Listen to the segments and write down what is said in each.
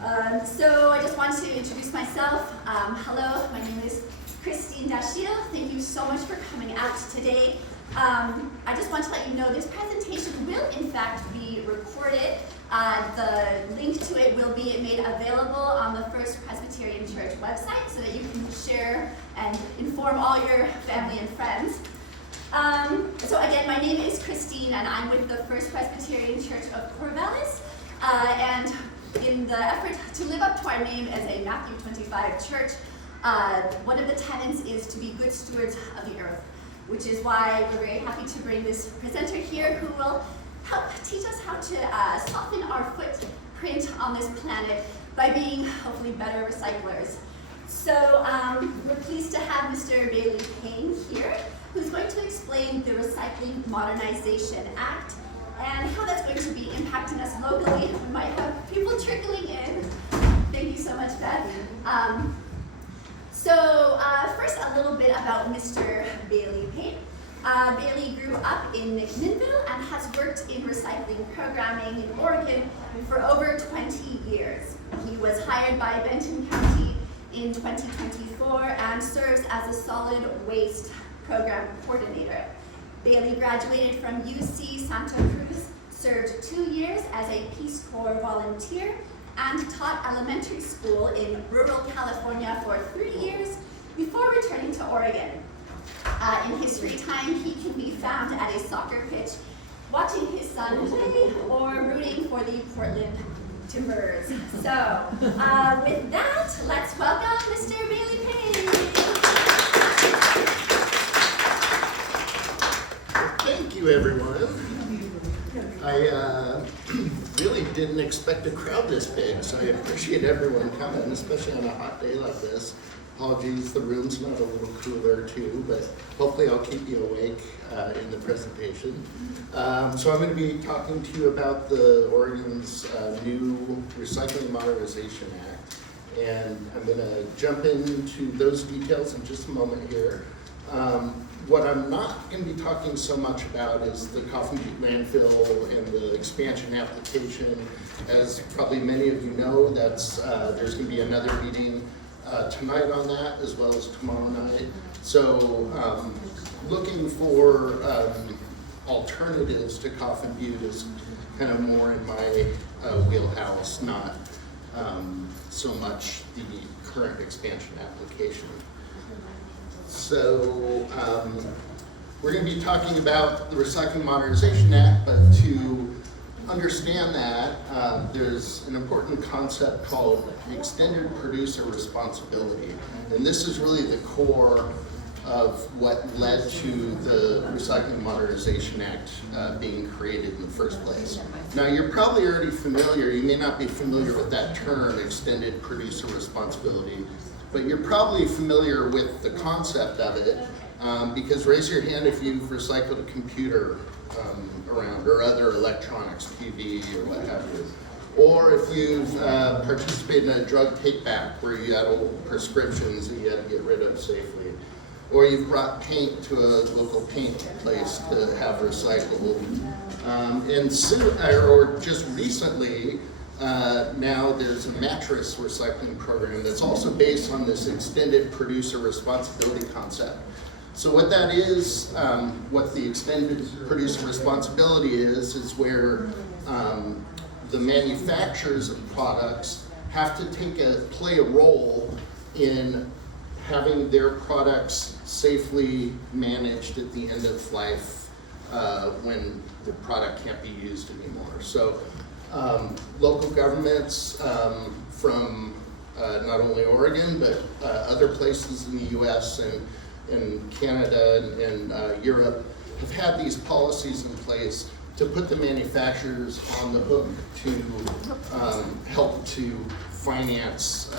So I just want to introduce myself. Hello, my name is Christine Dashiel. Thank you so much for coming out today. I just want to let you know this presentation will in fact be recorded. The link to it will be made available on the First Presbyterian Church website so that you can share and inform all your family and friends. So again, my name is Christine and I'm with the First Presbyterian Church of Corvallis. And in the effort to live up to our name as a Matthew 25 church, one of the tenets is to be good stewards of the earth, which is why we're very happy to bring this presenter here who will help teach us how to soften our footprint on this planet by being hopefully better recyclers. So we're pleased to have Mr. Bailey Payne here, who's going to explain the Recycling Modernization Act and how that's going to be impacting us locally. We might have people trickling in. Thank you so much, Beth. First, a little bit about Mr. Bailey Payne. Bailey grew up in Minville and has worked in recycling programming in Oregon for over 20 years. He was hired by Benton County in 2024 and serves as a solid waste program coordinator. Bailey graduated from UC Santa Cruz, served 2 years as a Peace Corps volunteer, and taught elementary school in rural California for 3 years before returning to Oregon. In his free time, he can be found at a soccer pitch, watching his son play or rooting for the Portland Timbers. So, with that, let's welcome Mr. Bailey Payne. Thank you, everyone. I really didn't expect a crowd this big, so I appreciate everyone coming, especially on a hot day like this. Apologies, the room's not a little cooler too, but hopefully I'll keep you awake in the presentation. So I'm going to be talking to you about the Oregon's new Recycling Modernization Act, and I'm going to jump into those details in just a moment here. What I'm not going to be talking so much about is the Coffin Butte landfill and the expansion application. As probably many of you know, there's going to be another meeting tonight on that, as well as tomorrow night. So looking for alternatives to Coffin Butte is kind of more in my wheelhouse, not so much the current expansion application. So we're going to be talking about the Recycling Modernization Act, but to understand that, there's an important concept called extended producer responsibility. And this is really the core of what led to the Recycling Modernization Act being created in the first place. Now, you're probably already familiar, you may not be familiar with that term, extended producer responsibility, but you're probably familiar with the concept of it, because raise your hand if you've recycled a computer around, or other electronics, TV or what have you. Or if you've participated in a drug take-back where you had old prescriptions that you had to get rid of safely. Or you've brought paint to a local paint place to have recycled. Or just recently, now there's a mattress recycling program that's also based on this extended producer responsibility concept. So what that is, what the extended producer responsibility is where the manufacturers of products have to play a role in having their products safely managed at the end of life when the product can't be used anymore. So local governments from not only Oregon, but other places in the US and in Canada and Europe have had these policies in place to put the manufacturers on the hook to help to finance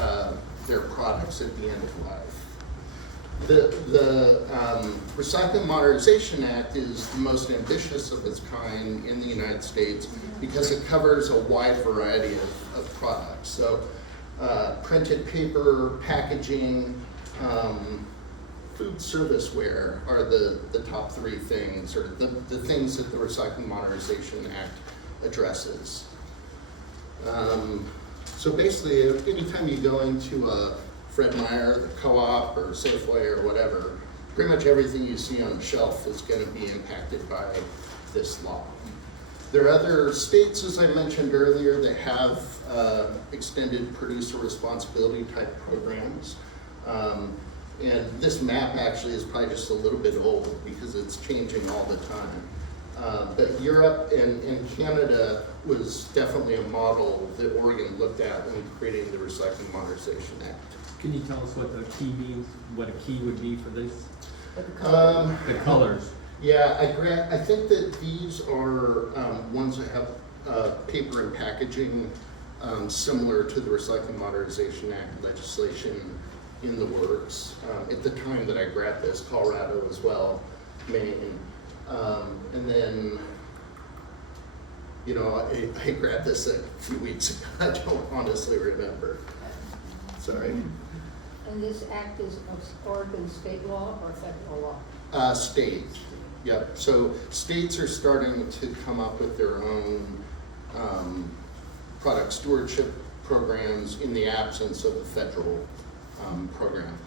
their products at the end of life. The Recycling Modernization Act is the most ambitious of its kind in the United States because it covers a wide variety of products. So printed paper, packaging, food serviceware are the top three things, or the things that the Recycling Modernization Act addresses. So basically, anytime you go into a Fred Meyer, the Co-op, or Safeway, or whatever, pretty much everything you see on the shelf is going to be impacted by this law. There are other states, as I mentioned earlier, that have extended producer responsibility type programs. And this map actually is probably just a little bit old because it's changing all the time. But Europe and Canada was definitely a model that Oregon looked at when creating the Recycling Modernization Act. Can you tell us what the key means, what a key would be for this? The colors. Yeah, I think that these are ones that have paper and packaging similar to the Recycling Modernization Act legislation in the works. At the time that I grabbed this, Colorado as well, Maine, and then, you know, I grabbed this a few weeks ago. I don't honestly remember. Sorry. And this act is of Oregon state law or federal law? State. Yep. So states are starting to come up with their own product stewardship programs in the absence of a federal program.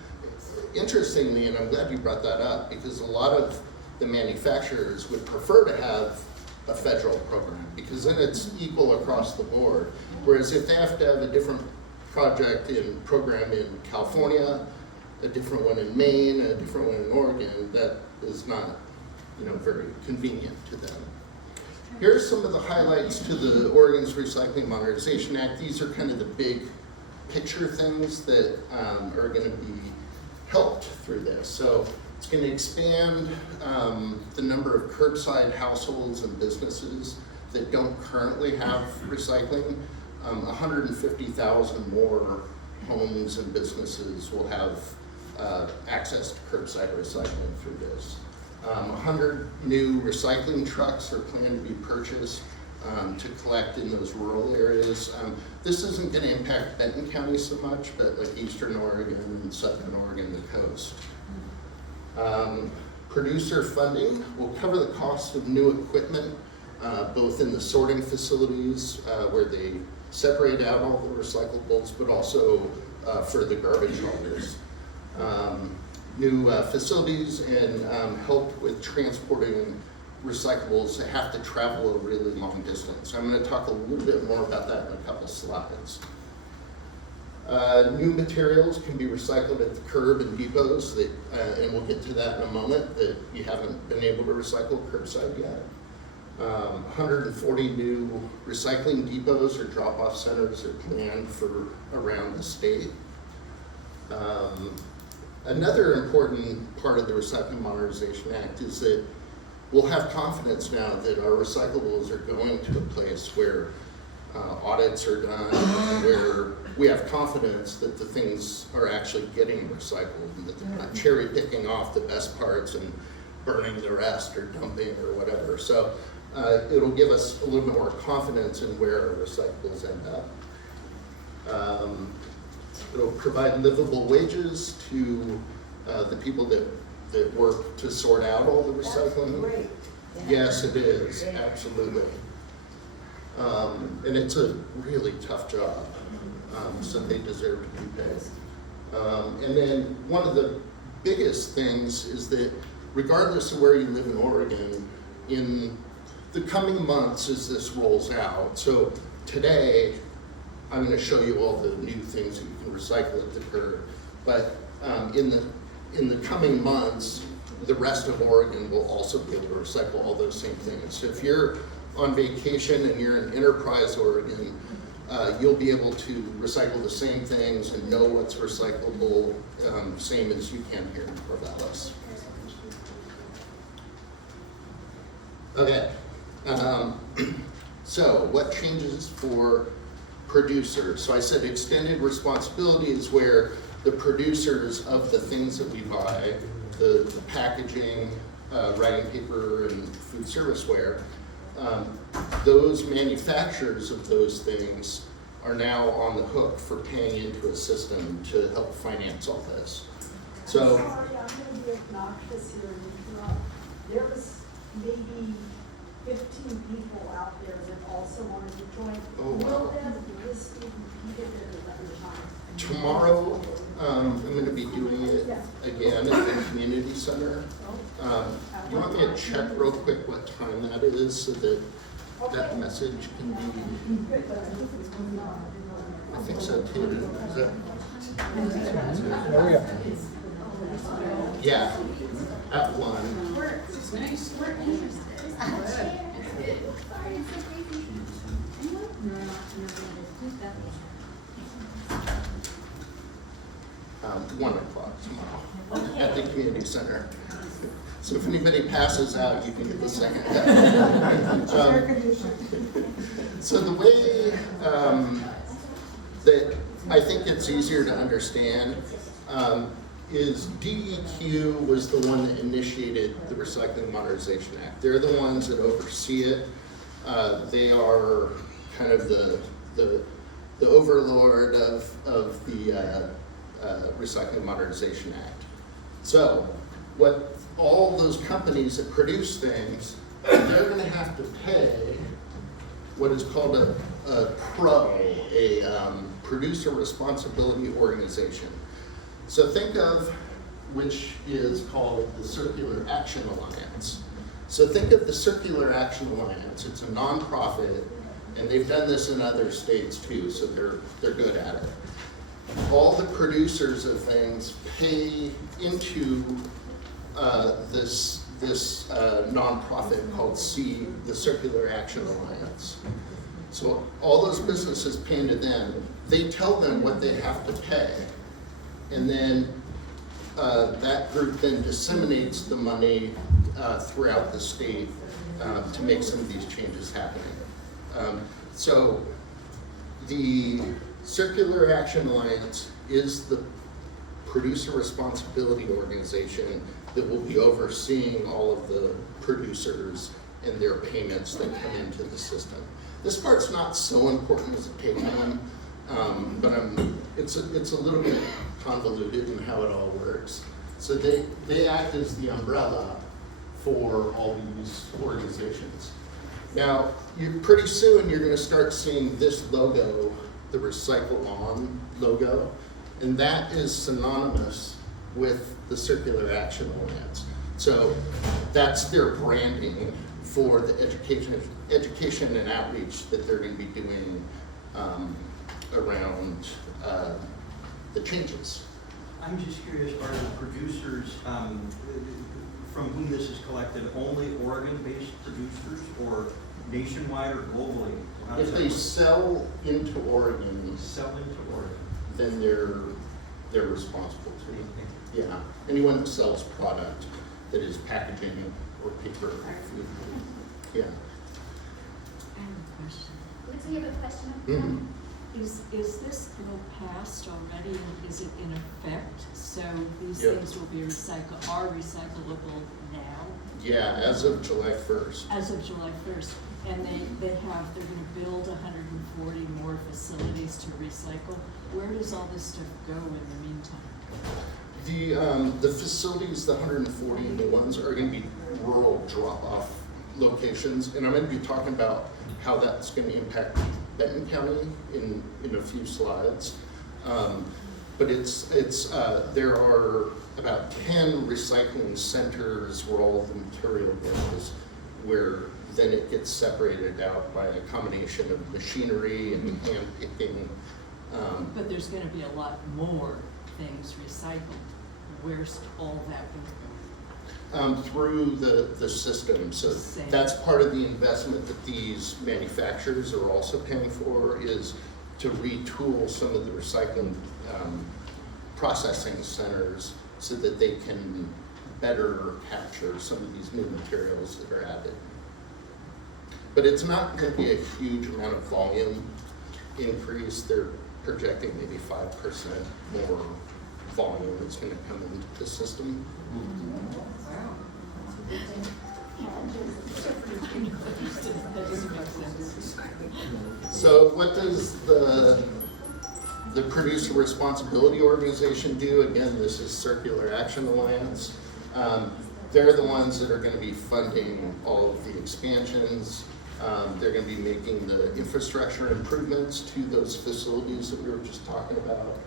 Interestingly, and I'm glad you brought that up, because a lot of the manufacturers would prefer to have a federal program because then it's equal across the board. Whereas if they have to have a different project and program in California, a different one in Maine, a different one in Oregon, that is not, you know, very convenient to them. Here's some of the highlights to the Oregon's Recycling Modernization Act. These are kind of the big picture things that are going to be helped through this. So it's going to expand the number of curbside households and businesses that don't currently have recycling. 150,000 more homes and businesses will have access to curbside recycling through this. 100 new recycling trucks are planned to be purchased to collect in those rural areas. This isn't going to impact Benton County so much, but like Eastern Oregon and Southern Oregon, the coast. Producer funding will cover the cost of new equipment, both in the sorting facilities where they separate out all the recyclables, but also for the garbage haulers. New facilities and help with transporting recyclables that have to travel a really long distance. I'm going to talk a little bit more about that in a couple slides. New materials can be recycled at the curb and depots, that, and we'll get to that in a moment, that you haven't been able to recycle curbside yet. 140 new recycling depots or drop-off centers are planned for around the state. Another important part of the Recycling Modernization Act is that we'll have confidence now that our recyclables are going to a place where audits are done, where we have confidence that the things are actually getting recycled and that they're not cherry picking off the best parts and burning the rest or dumping or whatever. So it'll give us a little bit more confidence in where our recyclables end up. It'll provide livable wages to the people that work to sort out all the recycling. That's great. Yes, it is, absolutely. And it's a really tough job, so they deserve to be paid. And then one of the biggest things is that regardless of where you live in Oregon, in the coming months as this rolls out, so today I'm going to show you all the new things that you can recycle at the curb, but in the coming months, the rest of Oregon will also be able to recycle all those same things. So if you're on vacation and you're in Enterprise, Oregon, you'll be able to recycle the same things and know what's recyclable, same as you can here in Corvallis. Okay, so what changes for producers? So I said extended responsibility is where the producers of the things that we buy, the packaging, writing paper, and food serviceware, those manufacturers of those things are now on the hook for paying into a system to help finance all this. So, I'm sorry, I'm going to be obnoxious here. There was maybe 15 people out there that also wanted to join. Oh, wow. Will this even be at another time? Tomorrow, I'm going to be doing it again at the community center. You want me to check real quick what time that is so that that message can be, I think so too. Is that? Oh, yeah. Yeah, at 1. We're interested. Um, 1 o'clock tomorrow at the community center. So if anybody passes out, you can get the second. So the way that I think it's easier to understand is DEQ was the one that initiated the Recycling Modernization Act. They're the ones that oversee it. They are kind of the overlord of the Recycling Modernization Act. So what all those companies that produce things, they're going to have to pay what is called a PRO, a Producer Responsibility Organization. So think of, which is called the Circular Action Alliance. So think of the Circular Action Alliance. It's a nonprofit, and they've done this in other states too, so they're good at it. All the producers of things pay into this nonprofit called the Circular Action Alliance. So all those businesses pay into them. They tell them what they have to pay, and then that group then disseminates the money throughout the state to make some of these changes happening. So the Circular Action Alliance is the producer responsibility organization that will be overseeing all of the producers and their payments that come into the system. This part's not so important as a take-home, but it's a little bit convoluted in how it all works. So they act as the umbrella for all these organizations. Now, pretty soon you're going to start seeing this logo, the Recycle On logo, and that is synonymous with the Circular Action Alliance. So that's their branding for the education and outreach that they're going to be doing around the changes. I'm just curious, are the producers, from whom this is collected, only Oregon-based producers or nationwide or globally? How does If that they work? sell into Oregon, Sell into Oregon. then they're responsible to. Yeah, anyone that sells product that is packaging or paper or food. Yeah. I have a question. Looks like you have a question. Mhm. Is this bill passed already, and is it in effect? So these Yep. things will be are recyclable now, Yeah, as of July 1st. as of July 1st? And they're gonna build 140 more facilities to recycle. Where does all this stuff go in the meantime? The facilities, the 140 new ones, are going to be rural drop-off locations, and I'm going to be talking about how that's going to impact Benton County in a few slides. But there are about 10 recycling centers where all the material goes, where then it gets separated out by a combination of machinery and hand picking. But there's gonna be a lot more things recycled. Where's all that gonna go? Through the system. So Same. that's part of the investment that these manufacturers are also paying for, is to retool some of the recycling processing centers so that they can better capture some of these new materials that are added. But it's not going to be a huge amount of volume increase. They're projecting maybe 5% more volume that's going to come into the system. Wow. That doesn't make sense. So what does the Producer Responsibility Organization do? Again, this is Circular Action Alliance. they're the ones that are gonna be funding all of the expansions. They're gonna be making the infrastructure improvements to those facilities that we were just talking about.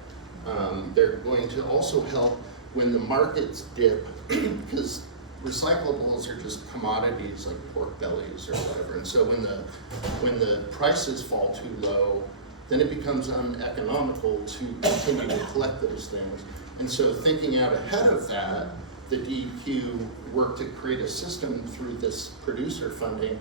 They're going to also help when the markets dip, because recyclables are just commodities like pork bellies or whatever. And so when the prices fall too low, then it becomes uneconomical to continue to collect those things. And so thinking out ahead of that, the DEQ worked to create a system through this producer funding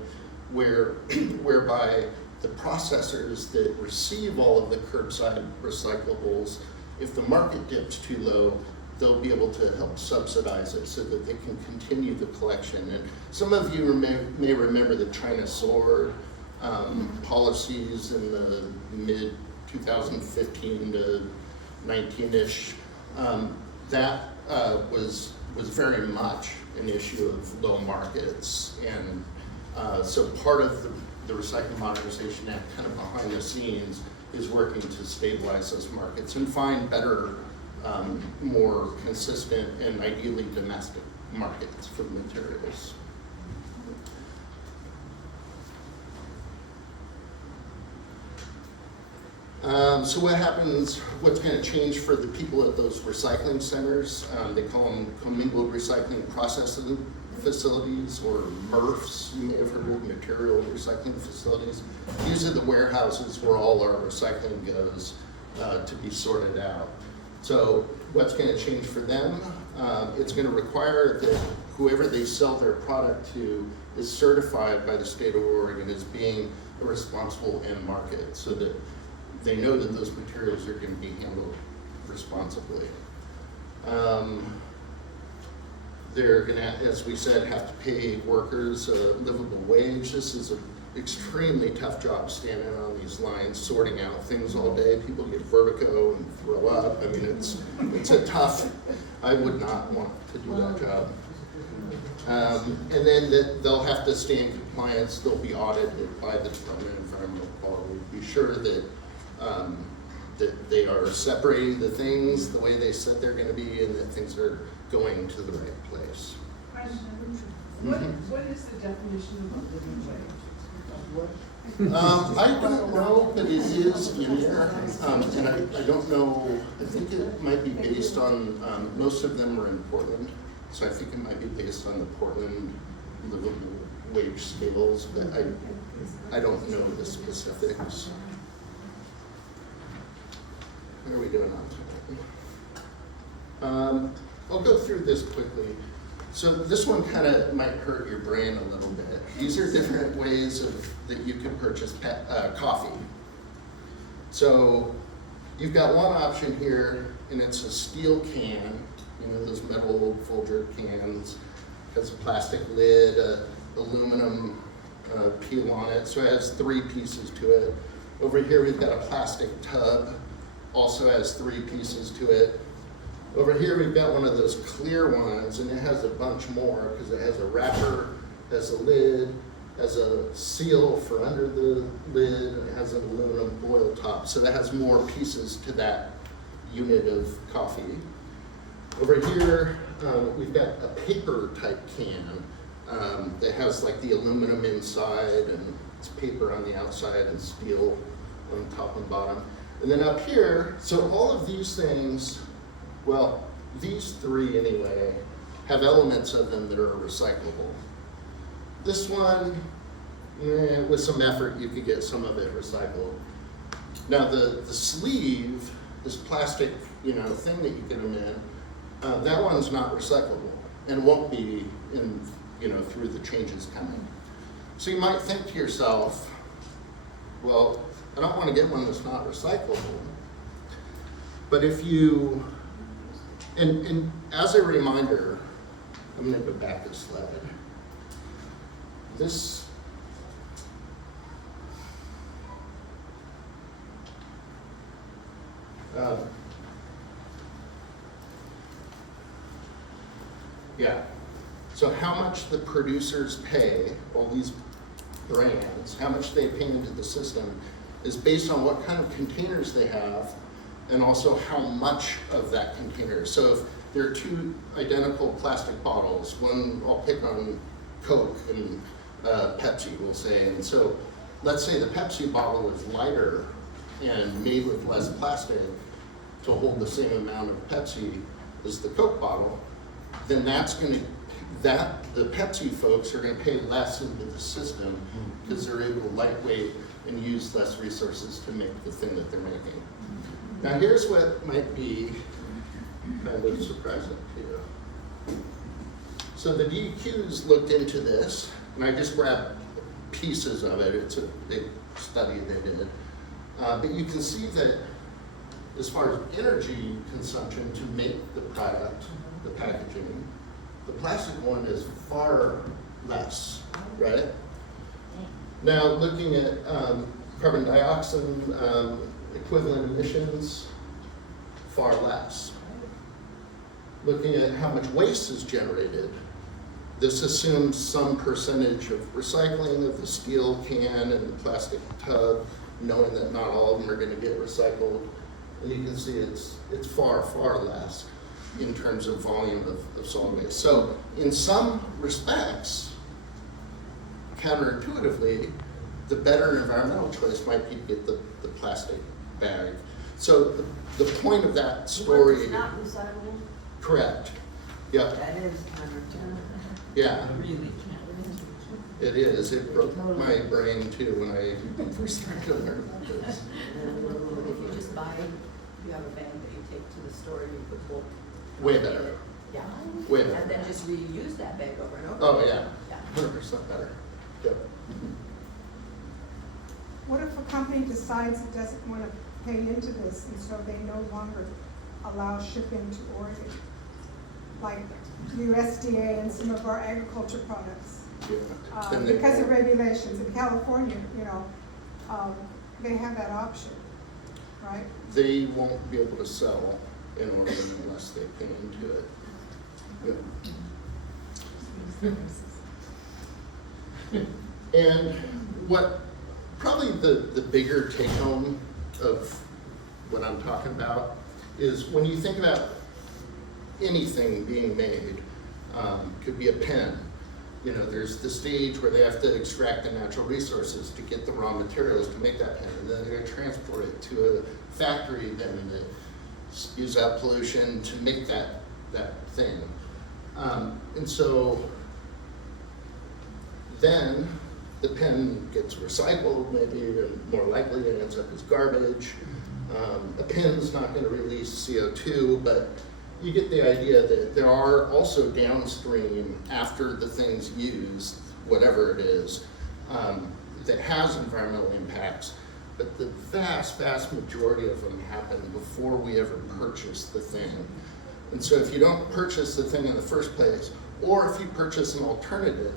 whereby the processors that receive all of the curbside recyclables, if the market dips too low, they'll be able to help subsidize it so that they can continue the collection. And some of you may remember the China sword policies in the mid 2015 to 19-ish. That was very much an issue of low markets. And so part of the Recycling Modernization Act, kind of behind the scenes, is working to stabilize those markets and find better, more consistent and ideally domestic markets for materials. So what's going to change for the people at those recycling centers? They call them commingled recycling processing facilities, or MRFs. You may have heard of material recycling facilities. These are the warehouses where all our recycling goes to be sorted out. So what's going to change for them? It's going to require that whoever they sell their product to is certified by the state of Oregon as being a responsible end market, so that they know that those materials are going to be handled responsibly. They're going to, as we said, have to pay workers a livable wage. This is an extremely tough job, standing on these lines, sorting out things all day. People get vertigo and throw up. I mean, it's a tough, I would not want to do that job. And then they'll have to stay in compliance. They'll be audited by the Department of Environmental Quality. Be sure that that they are separating the things the way they said they're going to be, and that things are going to the right place. What is the definition of a living wage? I don't know, but it is in there, and I don't know, I think it might be based on, most of them are in Portland, so I think it might be based on the Portland livable wage scales, but I don't know the specifics. What are we doing on time? I'll go through this quickly. So this one kind of might hurt your brain a little bit. These are different ways that you can purchase coffee. So you've got one option here, and it's a steel can, you know, those metal Folger cans. It has a plastic lid, aluminum peel on it, so it has 3 pieces to it. Over here we've got a plastic tub, also has 3 pieces to it. Over here we've got one of those clear ones, and it has a bunch more because it has a wrapper, has a lid, has a seal for under the lid, and it has an aluminum foil top. So that has more pieces to that unit of coffee. Over here we've got a paper type can that has like the aluminum inside, and it's paper on the outside and steel on top and bottom. And then up here, so all of these things, well, these 3 anyway, have elements of them that are recyclable. This one, with some effort, you could get some of it recycled. Now the sleeve, this plastic, you know, thing that you get them in, that one's not recyclable and won't be in, you know, through the changes coming. So you might think to yourself, well, I don't want to get one that's not recyclable. But if you, and as a reminder, I'm going to go back a slide. This, yeah. So how much the producers pay, all these brands, how much they pay into the system is based on what kind of containers they have, and also how much of that container. So there are two identical plastic bottles. One, I'll pick on Coke and Pepsi, we'll say. And so let's say the Pepsi bottle is lighter and made with less plastic to hold the same amount of Pepsi as the Coke bottle, then the Pepsi folks are gonna pay less into the system because they're able to lightweight and use less resources to make the thing that they're making. Now here's what might be kind of surprising to you. So the DEQs looked into this, and I just grabbed pieces of it. It's a big study they did. But you can see that as far as energy consumption to make the product, the packaging, the plastic one is far less, right? Now looking at carbon dioxide equivalent emissions, far less. Looking at how much waste is generated, this assumes some percentage of recycling of the steel can and the plastic tub, knowing that not all of them are going to get recycled. And you can see it's far, far less in terms of volume of solid waste. So in some respects, counterintuitively, the better environmental choice might be to get the plastic bag. So the point of that story. It's not recyclable? Correct. Yep. That is counterintuitive. Yeah. Really can't. It is. It broke my brain too when I first started to learn about this. If you just buy, you have a bag that you take to the store, you put bulk. Way better. Yeah. Way better. And then just reuse that bag over and over. Oh yeah. Yeah. 100% better. Yep. What if a company decides it doesn't want to pay into this, and so they no longer allow shipping to Oregon? Like USDA and some of our agriculture products. Yeah. And they Because of won't- regulations in California, they have that option, right? They won't be able to sell in Oregon unless they pay into it. Yeah. And what probably the bigger take home of what I'm talking about is when you think about anything being made, could be a pen. You know, there's the stage where they have to extract the natural resources to get the raw materials to make that pen, and then they're gonna transport it to a factory then that spews out pollution to make that thing. And so then the pen gets recycled, maybe, and more likely it ends up as garbage. A pen's not gonna release CO2, but you get the idea that there are also downstream, after the thing's used, whatever it is, that has environmental impacts, but the vast, vast majority of them happen before we ever purchase the thing. And so if you don't purchase the thing in the first place, or if you purchase an alternative,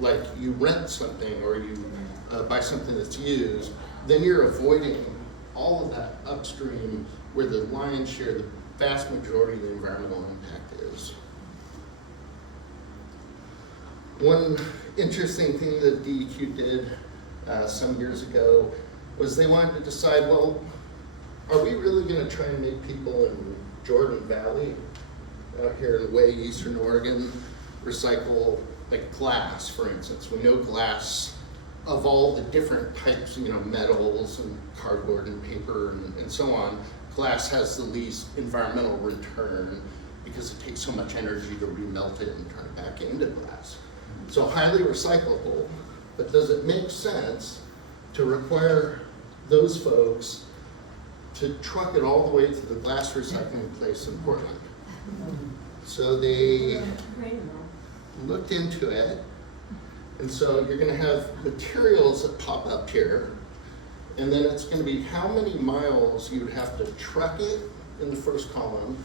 like you rent something or you buy something that's used, then you're avoiding all of that upstream where the lion's share, the vast majority of the environmental impact is. One interesting thing that DEQ did some years ago was they wanted to decide, well, are we really going to try and make people in Jordan Valley, out here in way eastern Oregon, recycle like glass, for instance? We know glass of all the different types, metals and cardboard and paper and so on, glass has the least environmental return because it takes so much energy to remelt it and turn it back into glass. So highly recyclable, but does it make sense to require those folks to truck it all the way to the glass recycling place in Portland? So they looked into it, and so you're going to have materials that pop up here, and then it's going to be how many miles you would have to truck it in the first column,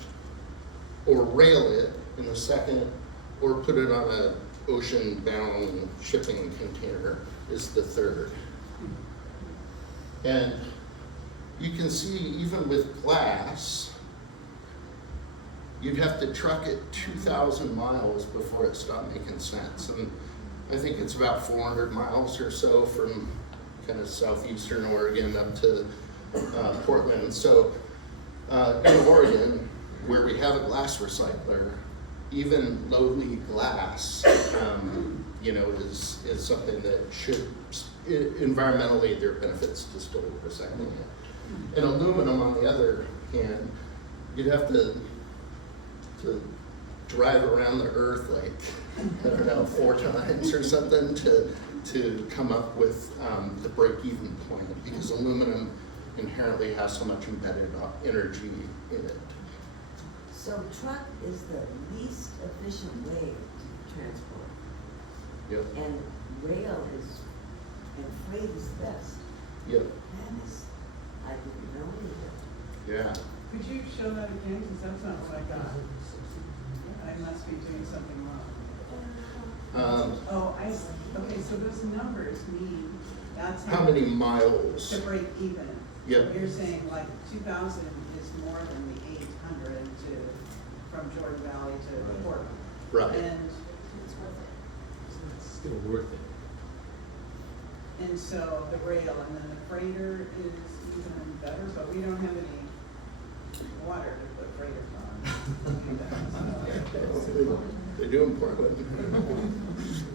or rail it in the second, or put it on an ocean-bound shipping container is the third. And you can see even with glass, you'd have to truck it 2,000 miles before it stopped making sense. And I think it's about 400 miles or so from kind of southeastern Oregon up to Portland. So in Oregon, where we have a glass recycler, even lowly glass, you know, is something that should, environmentally, there are benefits to still recycling it. And aluminum, on the other hand, you'd have to drive around the earth like, I don't know, 4 times or something to come up with the break-even point, because aluminum inherently has so much embedded energy in it. So truck is the least efficient way to transport. Yep. And rail is, and freight is the best. Yep. That is, I didn't know either. Yeah. Could you show that again, because that's not what I got. I must be doing something wrong. Oh, I see. Okay, so those numbers mean that's How many miles? to break even. Yep. You're saying like 2,000 is more than the 800 from Jordan Valley to Portland. Right. And It's still worth it. so the rail, and then the freighter is even better, but we don't have any water to put freighters on. They do in Portland.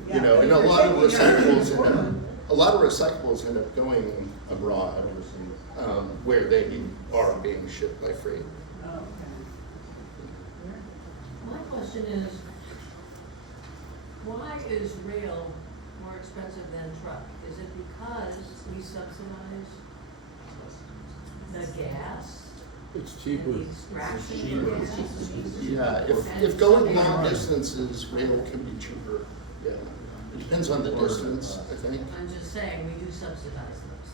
Yeah, You know, but and a you're lot of taking recyclables end up going abroad, where they are being shipped by freight. Oh, okay. My question is, why is rail more expensive than truck? Is it because we subsidize the gas? It's cheaper. And the extraction Cheaper. of gas? Yeah, if going long distances, rail can be cheaper, yeah. It depends on the distance, I think, I'm just saying, we do subsidize those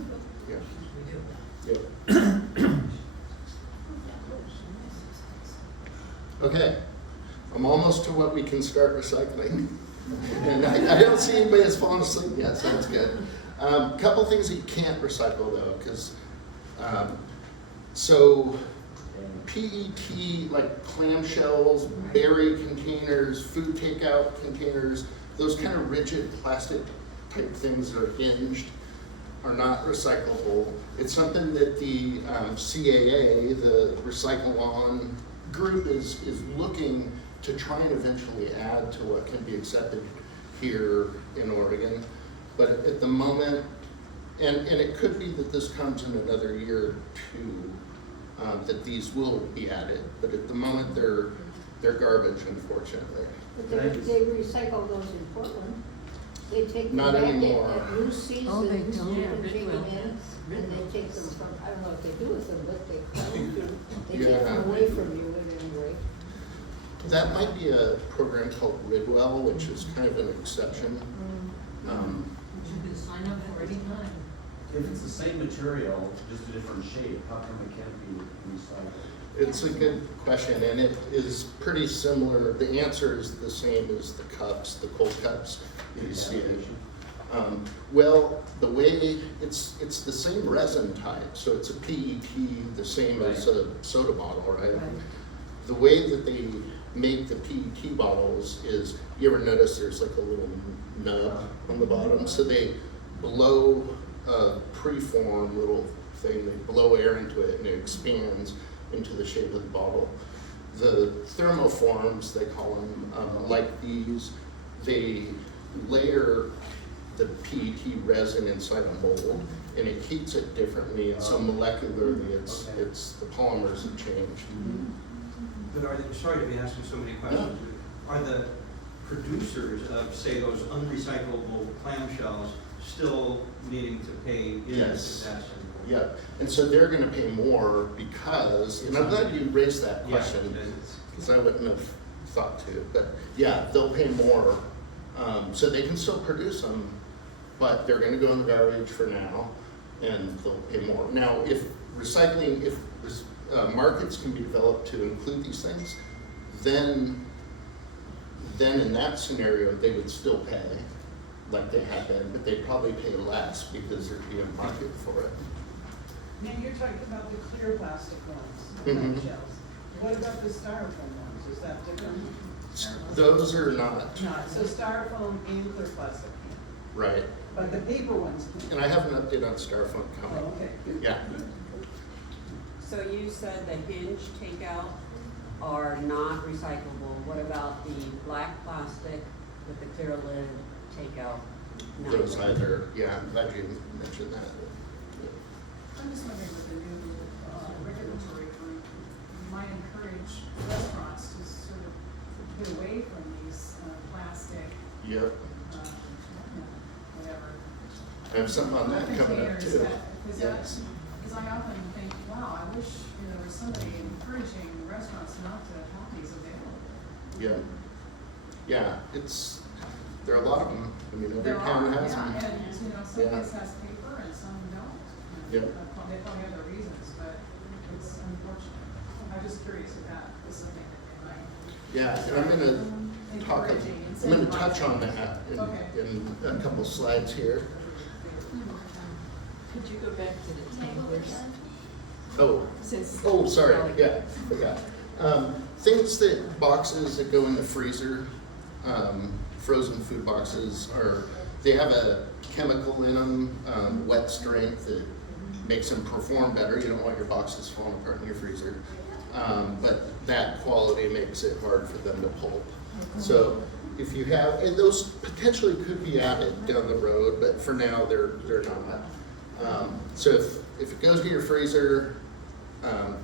things. yeah. We do. Yep. Okay, I'm almost to what we can start recycling. And I don't see anybody that's fallen asleep yet, so that's good. Couple things that you can't recycle though, because, so PET, like clamshells, berry containers, food takeout containers, those kind of rigid plastic type things that are hinged are not recyclable. It's something that the CAA, the Recycle On group, is looking to try and eventually add to what can be accepted here in Oregon. But at the moment, and it could be that this comes in another year or two, that these will be added. But at the moment, they're garbage, unfortunately. But they recycle those in Portland. They take them Not back anymore. at new seasons, Oh, they you don't. can take them Yeah, in, and they take them from, I don't know what they do with them, but they take Yeah. them away from you at any rate. That might be a program called Ridwell, which is kind of an exception. You can sign up for any time. If it's the same material, just a different shape, how come it can't be recycled? It's a good question, and it is pretty similar. The answer is the same as the cups, the cold cups. You see it. Well, the way it's the same resin type, so it's a PET, the same as a soda bottle, right? The way that they make the PET bottles is, you ever notice there's like a little nub on the bottom? So they blow a preform little thing, they blow air into it and it expands into the shape of the bottle. The thermoforms, they call them, like these, they layer the PET resin inside a mold and it heats it differently, and so molecularly it's the polymers have changed. But are they, sorry to be asking so many questions, are the producers of, say, those unrecyclable clamshells still needing to pay in Yes. that's Yeah, and so they're gonna pay more because, and I'm glad you raised that question, because I wouldn't have thought to, but yeah, they'll pay more. So they can still produce them, but they're gonna go in the garbage for now, and they'll pay more. Now, if markets can be developed to include these things, then in that scenario, they would still pay like they have been, but they'd probably pay less because there'd be a market for it. Now, you're talking about the clear plastic ones, Mhm. shells. What about the styrofoam ones? Is that different? Those are not, Not, so styrofoam and clear plastic, right. but the paper ones. And I have an update on Styrofoam coming. Oh, okay. Yeah. So you said the hinge takeout are not recyclable. What about the black plastic with the clear lid takeout? Not Those recyclable? either, yeah, I'm glad you mentioned that. I'm just wondering with the new regulatory group, you might encourage restaurants to sort of get away from these plastic, Yep, whatever. I have something on that coming up containers too. Because Yes. I often think, wow, I wish, there was somebody encouraging restaurants not to have these available. Yeah, yeah, there are a lot of them, I mean, every There town are, has yeah, them. and, some Yeah. places has paper and some don't. Yep. They probably have their reasons, but it's unfortunate. I'm just curious if that is something that they might. Yeah, and I'm gonna touch on that in a couple slides here. Could you go back to the tanglers? Sorry, yeah, forgot. Things boxes that go in the freezer, frozen food boxes they have a chemical in them, wet strength, that makes them perform better. You don't want your boxes falling apart in your freezer. But that quality makes it hard for them to pulp. So if you have, and those potentially could be added down the road, but for now they're not. So if it goes to your freezer,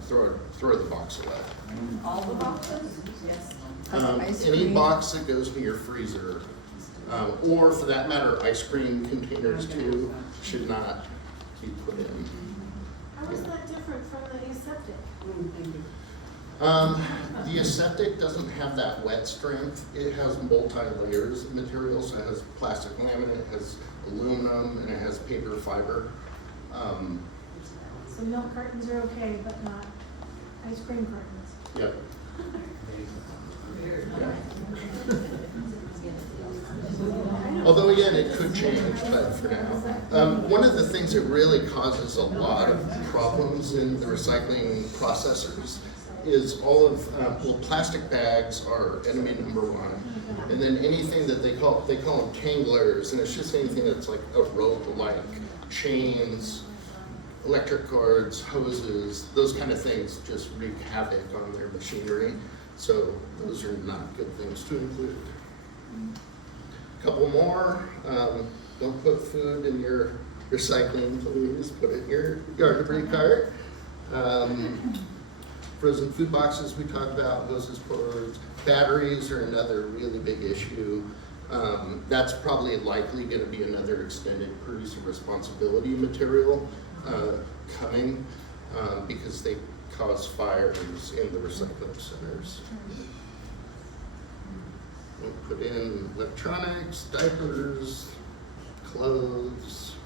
throw the box away. All the boxes? Yes. Any box that goes to your freezer, or for that matter, ice cream containers too, should not be put in. How is that different from the aseptic? The aseptic doesn't have that wet strength. It has multi-layers of material, so it has plastic laminate, it has aluminum, and it has paper fiber. So milk cartons are okay, but not ice cream cartons? Yep. Yeah. Although again, it could change, but for now. One of the things that really causes a lot of problems in the recycling processors is all of, plastic bags are enemy number one. And then anything that they call them tanglers, and it's just anything that's like a rope-like, chains, electric cords, hoses, those kind of things just wreak havoc on their machinery. So those are not good things to include. Couple more, don't put food in your recycling, please, put it in your yard debris cart. Frozen food boxes we talked about, hoses, cords, batteries are another really big issue. That's probably likely gonna be another extended producer responsibility material coming because they cause fires in the recycling centers. We'll put in electronics, diapers, clothes.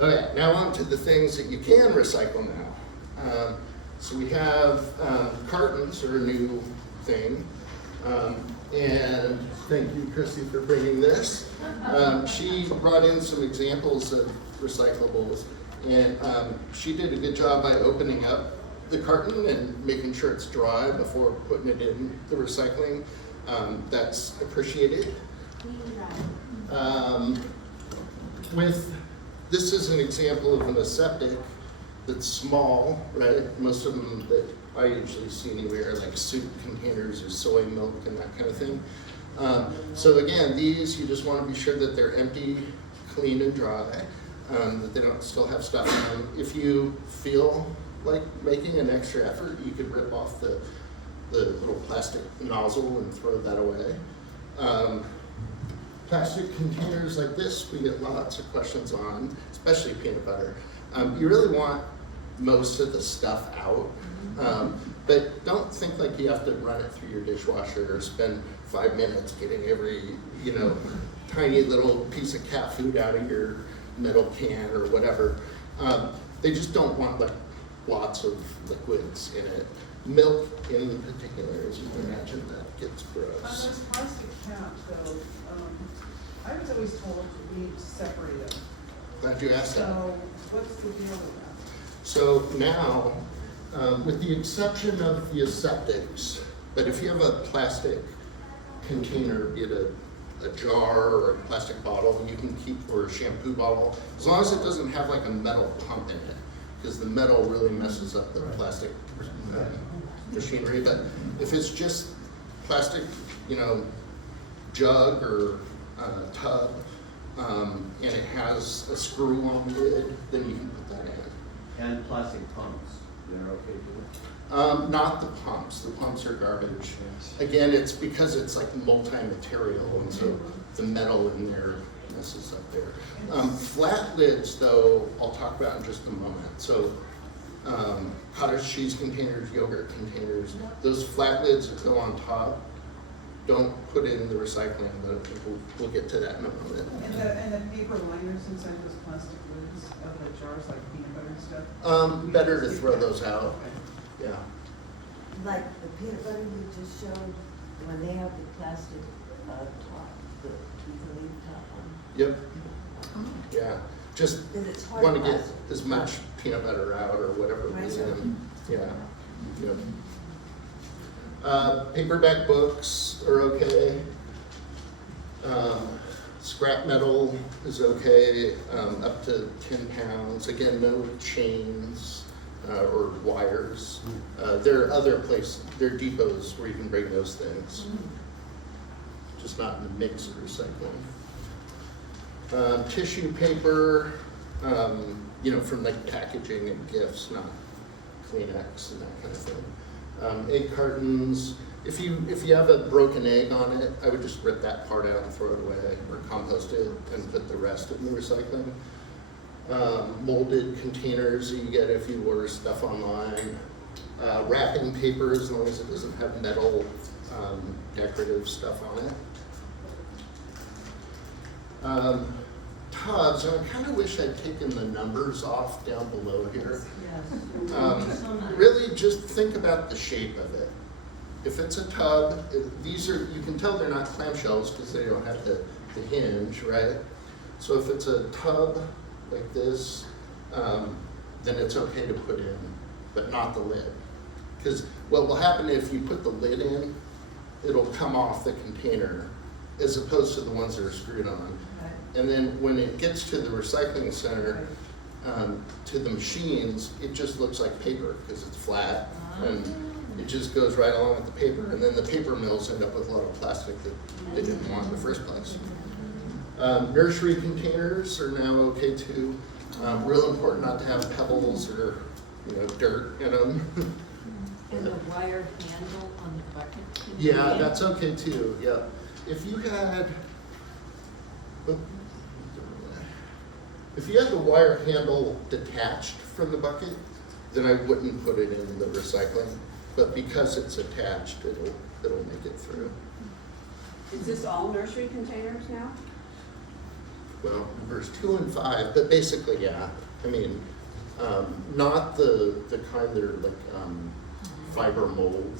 Okay, now on to the things that you can recycle now. So we have cartons are a new thing. And thank you, Chrissy, for bringing this. She brought in some examples of recyclables, and she did a good job by opening up the carton and making sure it's dry before putting it in the recycling. That's appreciated. This is an example of an aseptic that's small, right? Most of them that I usually see anywhere are like soup containers or soy milk and that kind of thing. So again, these, you just want to be sure that they're empty, clean and dry, that they don't still have stuff in them. If you feel like making an extra effort, you could rip off the little plastic nozzle and throw that away. Plastic containers like this, we get lots of questions on, especially peanut butter. You really want most of the stuff out, but don't think like you have to run it through your dishwasher or spend 5 minutes getting every, tiny little piece of cat food out of your metal can or whatever. They just don't want like lots of liquids in it. Milk in particular, as you can imagine, that gets gross. Those plastic caps, though, I was always told we need to separate them. Glad you asked that. So what's the deal with that? So now, with the exception of the aseptics, but if you have a plastic container, be it a jar or a plastic bottle, you can keep, or a shampoo bottle, as long as it doesn't have like a metal pump in it. because the metal really messes up the plastic machinery. But if it's just plastic, you know, jug or tub, and it has a screw on the lid, then you can put that in. And plastic pumps, they're okay too? Not the pumps. The pumps are garbage. Again, it's because it's like multi-material, and so the metal in there messes up there. Flat lids, though, I'll talk about in just a moment. So cottage cheese containers, yogurt containers, those flat lids that go on top, don't put in the recycling, but we'll get to that in a moment. And the paper liners inside those plastic lids of the jars, like peanut butter and stuff? Better to throw those out. Yeah. Like the peanut butter you just showed, when they have the plastic top, the leaf top on. Yep. Yeah. Just Because it's hard want to get plastic. as much peanut butter out or whatever is in. Yeah. Yep. Paperback books are okay. Scrap metal is okay, up to 10 pounds. Again, no chains or wires. There are other places, there are depots where you can bring those things. Just not in the mix of recycling. Tissue paper, you know, from like packaging and gifts, not Kleenex and that kind of thing. Egg cartons. If you have a broken egg on it, I would just rip that part out and throw it away, or compost it and put the rest in the recycling. Molded containers that you get if you order stuff online. Wrapping paper, as long as it doesn't have metal decorative stuff on it. Tubs, and I kind of wish I'd taken the numbers off down below here. Yes. Really just think about the shape of it. If it's a tub, these are, you can tell they're not clamshells because they don't have the hinge, right? So if it's a tub like this, then it's okay to put in, but not the lid. Because what will happen if you put the lid in, it'll come off the container as opposed to the ones that are screwed on. And then when it gets to the recycling center, to the machines, it just looks like paper because it's flat and it just goes right along with the paper. And then the paper mills end up with a lot of plastic that they didn't want in the first place. Nursery containers are now okay too. Real important not to have pebbles or dirt in them. And the wire handle on the bucket? Yeah, that's okay too, yeah. If you had the wire handle detached from the bucket, then I wouldn't put it in the recycling. But because it's attached, it'll make it through. Is this all nursery containers now? Well, numbers 2 and 5, but basically, yeah. I mean, not the kind that are like fiber mold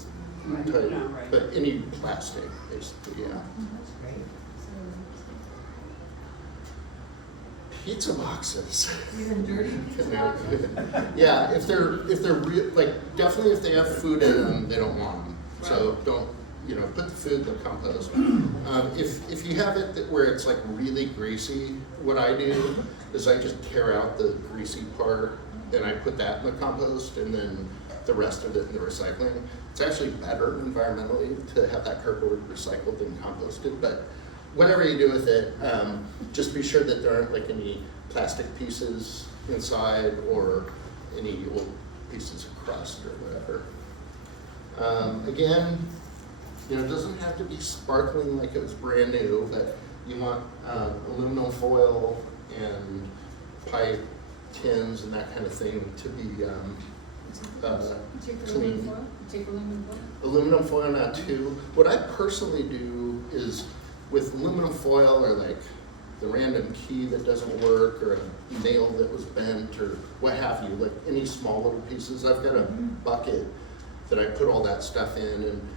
type, right. but any plastic, basically, yeah. That's great. Pizza boxes. Even dirty pizza boxes? Yeah, if they're definitely if they have food in them, they don't want them. So don't, put the food in the compost. If you have it where it's like really greasy, what I do is I just tear out the greasy part and I put that in the compost and then the rest of it in the recycling. It's actually better environmentally to have that cardboard recycled than composted, but whatever you do with it, just be sure that there aren't like any plastic pieces inside or any old pieces of crust or whatever. Again, it doesn't have to be sparkling like it was brand new, but you want aluminum foil and pipe tins and that kind of thing to be clean. Take aluminum foil? Aluminum foil, not too. What I personally do is with aluminum foil or like the random key that doesn't work or a nail that was bent or what have you, like any small little pieces, I've got a bucket that I put all that stuff in, and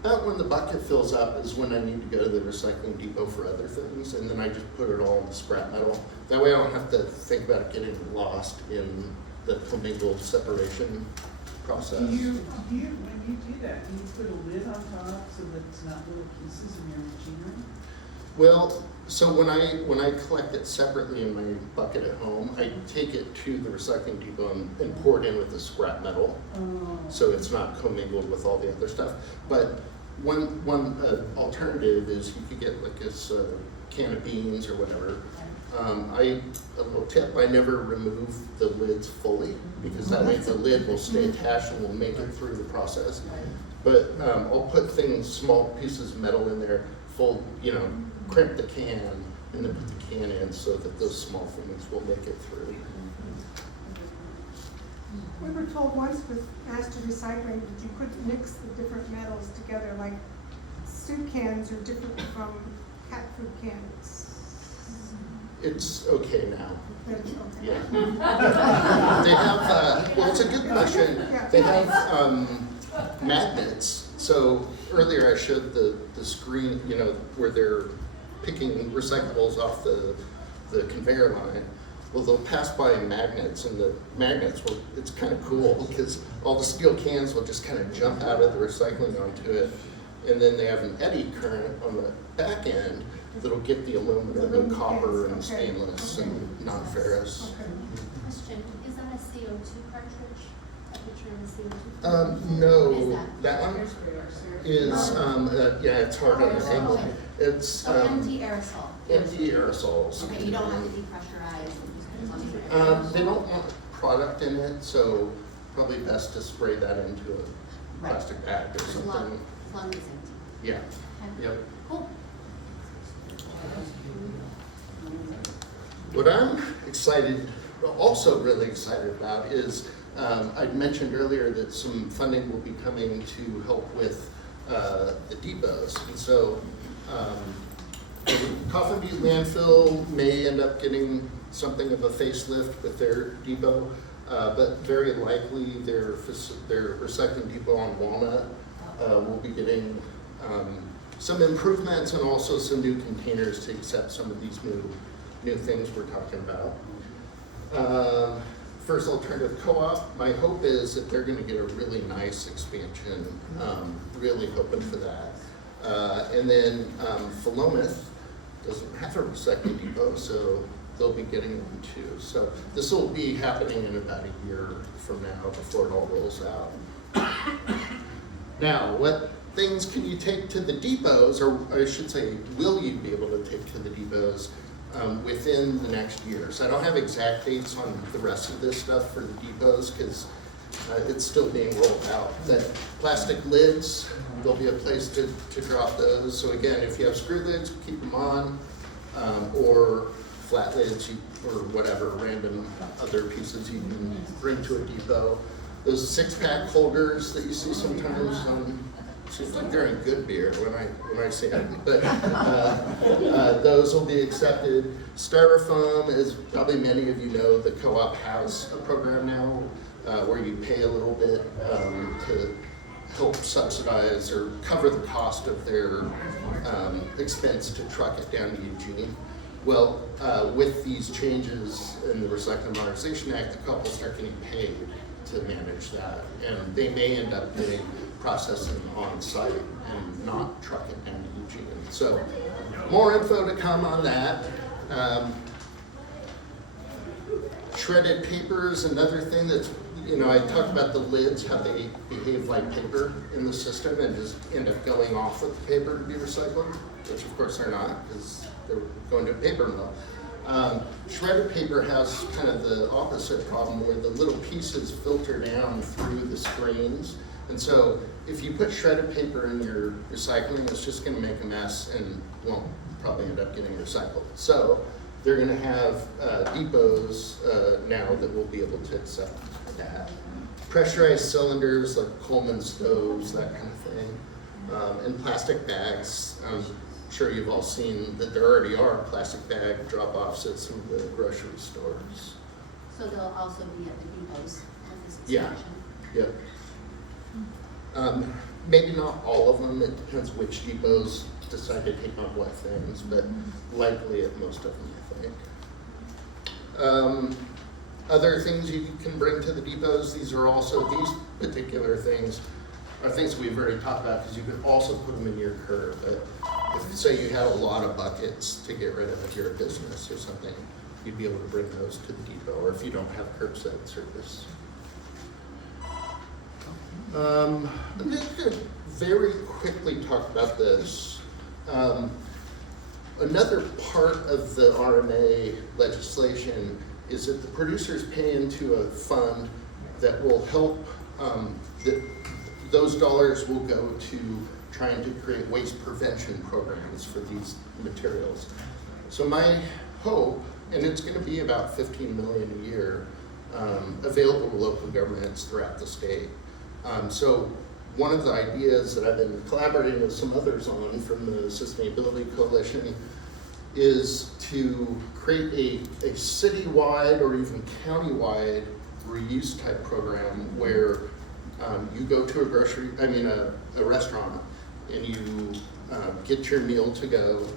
about when the bucket fills up is when I need to go to the recycling depot for other things, and then I just put it all in the scrap metal. That way I don't have to think about it getting lost in the commingled separation process. When you do that, do you put a lid on top so that it's not little pieces in your machinery? Well, So when I collect it separately in my bucket at home, I take it to the recycling depot and pour it in with the scrap metal. Oh. So it's not commingled with all the other stuff. But one alternative is you could get like this can of beans or whatever. A little tip, I never remove the lids fully because that way the lid will stay attached and will make it through the process. But I'll put small pieces of metal in there, crimp the can, and then put the can in so that those small things will make it through. We were told once with master recycling that you couldn't mix the different metals together, like soup cans are different from cat food cans. It's okay now. That's okay. Yeah. They have, well, it's a good question. They have magnets. So earlier I showed the screen, where they're picking recyclables off the conveyor line. Well, they'll pass by magnets, and the magnets it's kind of cool because all the steel cans will just kind of jump out of the recycling onto it. And then they have an eddy current on the back end that'll get the aluminum and copper and stainless and non-ferrous. Question, is that a CO2 cartridge? A picture of a CO2? No, What is that one is, it's hard on the table. Okay. It's empty aerosol. empty aerosols. Okay, you don't have to depressurize. They don't want product in it, so probably best to spray that into a plastic bag or something. As long as it's empty. Yeah. Okay. Yep. Cool. What I'm also really excited about is I'd mentioned earlier that some funding will be coming to help with the depots. And so the Coffin Butte landfill may end up getting something of a facelift with their depot, but very likely their recycling depot on Walnut will be getting some improvements and also some new containers to accept some of these new things we're talking about. First Alternative Co-op, my hope is that they're going to get a really nice expansion, really hoping for that. And then Philomath doesn't have a recycling depot, so they'll be getting one too. So this will be happening in about a year from now before it all rolls out. Now, what things can you take to the depots, or I should say, will you be able to take to the depots within the next year? So I don't have exact dates on the rest of this stuff for the depots because it's still being rolled out. But plastic lids, there'll be a place to drop those. So again, if you have screw lids, keep them on, or flat lids or whatever random other pieces you can bring to a depot. Those 6-pack holders that you see sometimes seems like they're in good beer when I say it, but those will be accepted. Styrofoam, as probably many of you know, the co-op has a program now where you pay a little bit to help subsidize or cover the cost of their expense to truck it down to Eugene. Well, with these changes in the Recycling Modernization Act, the couple start getting paid to manage that, and they may end up getting processing on site and not truck it down to Eugene. So more info to come on that. Shredded paper is another thing that's, I talked about the lids, how they behave like paper in the system and just end up going off with the paper to be recycled, which of course they're not because they're going to a paper mill. Shredded paper has kind of the opposite problem where the little pieces filter down through the screens. And so if you put shredded paper in your recycling, it's just going to make a mess and won't probably end up getting recycled. So they're going to have depots now that will be able to accept that. Pressurized cylinders like Coleman stoves, that kind of thing. And plastic bags. I'm sure you've all seen that there already are plastic bag drop-offs at some of the grocery stores. So they'll also be at the depots with this Yeah. expansion? Yep. Maybe not all of them, it depends which depots decide to take on what things, but likely at most of them, I think. Other things you can bring to the depots, these particular things are things we've already talked about because you could also put them in your curb. But if, say, you had a lot of buckets to get rid of if you're a business or something, you'd be able to bring those to the depot, or if you don't have curbside service. I'm just gonna very quickly talk about this. Another part of the RMA legislation is that the producers pay into a fund that will help, that those dollars will go to trying to create waste prevention programs for these materials. So my hope, and it's gonna be about 15 million a year, available to local governments throughout the state. So one of the ideas that I've been collaborating with some others on from the Sustainability Coalition is to create a citywide or even countywide reuse type program where you go to a restaurant, and you get your meal to go,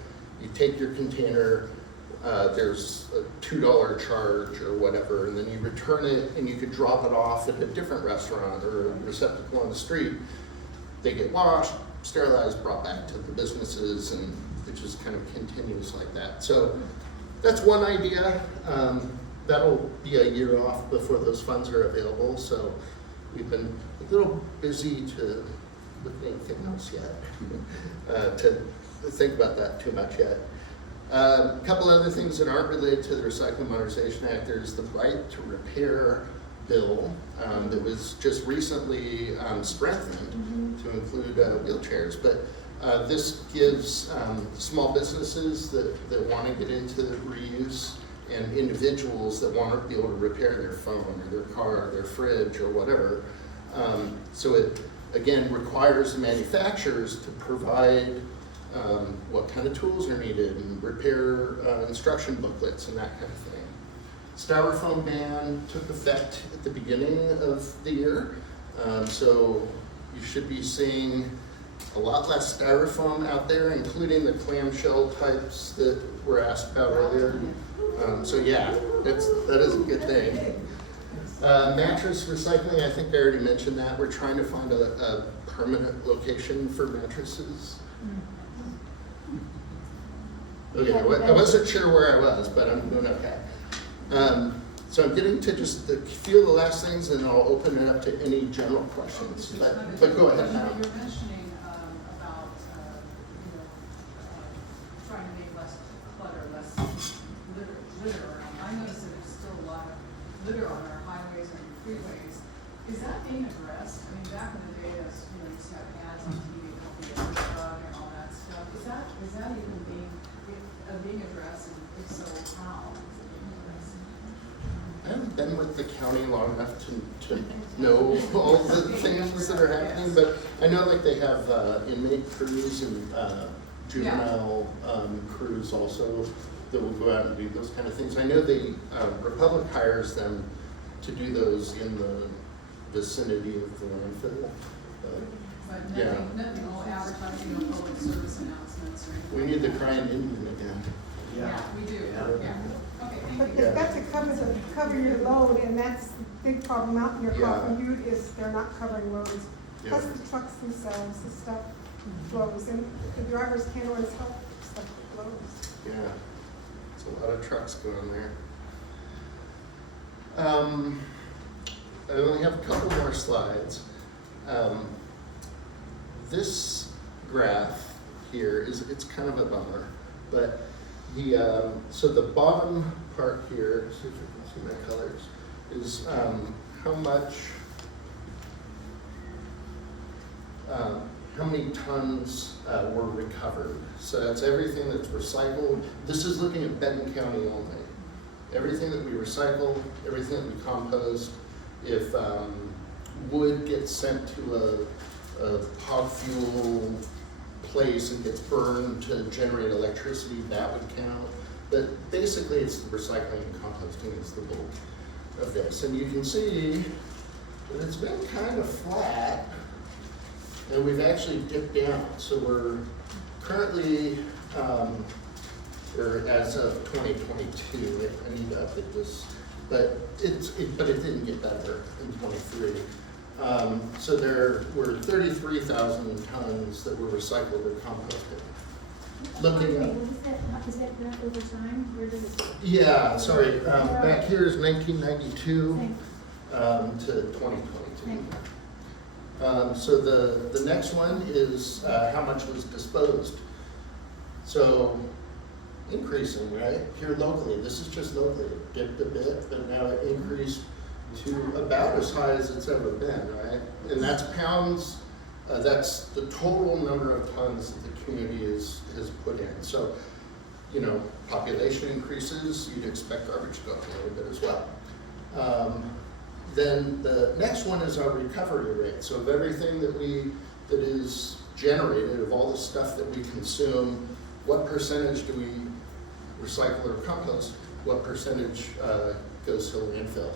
you take your container, there's a $2 charge or whatever, and then you return it and you could drop it off at a different restaurant or a receptacle on the street. They get washed, sterilized, brought back to the businesses, and it just kind of continues like that. So that's one idea. That'll be a year off before those funds are available, so we've been a little busy with anything else yet, to think about that too much yet. A couple other things that aren't related to the Recycling Modernization Act. There's the right to repair bill that was just recently strengthened to include wheelchairs. But this gives small businesses that want to get into reuse, and individuals that want to be able to repair their phone or their car or their fridge or whatever. So it, again, requires the manufacturers to provide what kind of tools are needed and repair instruction booklets and that kind of thing. Styrofoam ban took effect at the beginning of the year, so you should be seeing a lot less styrofoam out there, including the clamshell types that were asked about earlier. So yeah, that is a good thing. Mattress recycling, I think I already mentioned that. We're trying to find a permanent location for mattresses. Okay, I wasn't sure where I was, but I'm doing okay. So I'm getting to just a few of the last things, and I'll open it up to any general questions. But go ahead now. You're mentioning about trying to make less clutter, less litter around. I noticed that there's still a lot of litter on our highways and freeways. Is that being addressed? I mean, back in the day, as you know, you used to have ads on TV, don't be a drug and all that stuff. Is that even being addressed? And if so, how is it being addressed? I haven't been with the county long enough to know all the things that are happening, but I know like they have inmate crews and juvenile crews also that will go out and do those kind of things. I know the Republic hires them to do those in the vicinity of the landfill. But Yeah. nothing, all advertising or public service announcements or anything. We need the crying Indian again. Yeah, we do, yeah. Okay, thank But you. they've got to cover your load, and that's the big problem out in your Yeah. commute is they're not covering loads. Yeah. Plus the trucks themselves, the stuff flows, and the drivers can't always help stuff flows. Yeah, it's a lot of trucks going there. I only have a couple more slides. This graph here it's kind of a bummer, but so the bottom part here, see if you can see my colors, is how many tons were recovered. So that's everything that's recycled. This is looking at Benton County only. Everything that we recycle, everything that we compost. If wood gets sent to a hog fuel place and gets burned to generate electricity, that would count. But basically it's the recycling and composting is the bulk of this. And you can see that it's been kind of flat, and we've actually dipped down. So we're currently, or as of 2022, I need to update this, but it didn't get better in 23. So there were 33,000 tons that were recycled or composted. looking at. Is that over time? Where does it? Yeah, sorry, back here is 1992 to 2022. So the next one is how much was disposed. So increasing, right? Here locally, this is just locally, it dipped a bit, but now it increased to about as high as it's ever been, right? And that's pounds, that's the total number of tons that the community has put in. So, you know, population increases, you'd expect garbage to go up a little bit as well. Then the next one is our recovery rate. So of everything that is generated, of all the stuff that we consume, what percentage do we recycle or compost? What percentage goes to landfill?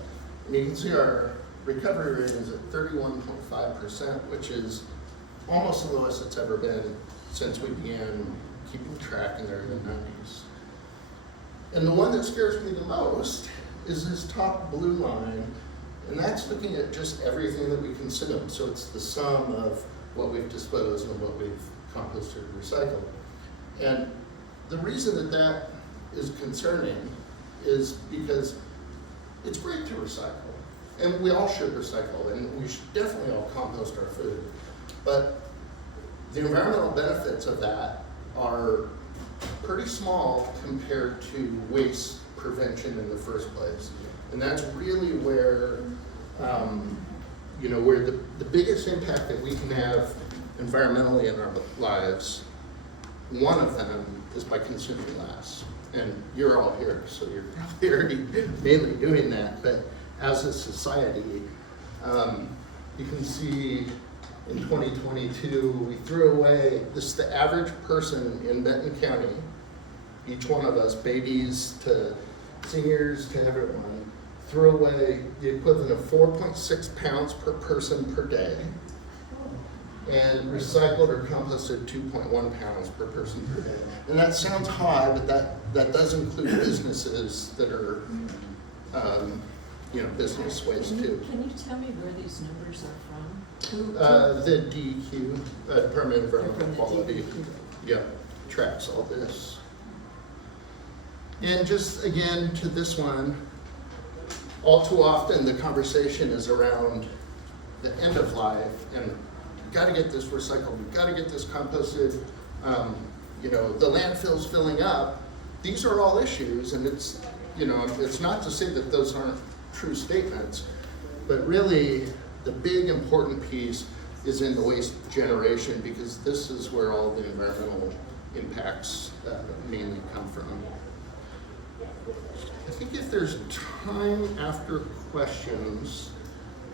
And you can see our recovery rate is at 31.5%, which is almost the lowest it's ever been since we began keeping track in the early 90s. And the one that scares me the most is this top blue line, and that's looking at just everything that we consume. So it's the sum of what we've disposed and what we've composted and recycled. And the reason that that is concerning is because it's great to recycle, and we all should recycle, and we should definitely all compost our food. But the environmental benefits of that are pretty small compared to waste prevention in the first place. And that's really where, you know, where the biggest impact that we can have environmentally in our lives, one of them is by consuming less. And you're all here, so you're probably already mainly doing that. But as a society, you can see in 2022, we threw away, this is the average person in Benton County, each one of us, babies to seniors to everyone, threw away the equivalent of 4.6 pounds per person per day, and recycled or composted 2.1 pounds per person per day. And that sounds high, but that does include businesses that are, you know, business waste too. Can you tell me where these numbers are from? The DEQ, Department of Environmental Quality, yeah, tracks all this. And just again to this one, all too often the conversation is around the end of life, and we've got to get this recycled, we've got to get this composted, you know, the landfill's filling up. These are all issues, and it's, you know, it's not to say that those aren't true statements, but really the big important piece is in the waste generation, because this is where all the environmental impacts mainly come from. I think if there's time after questions,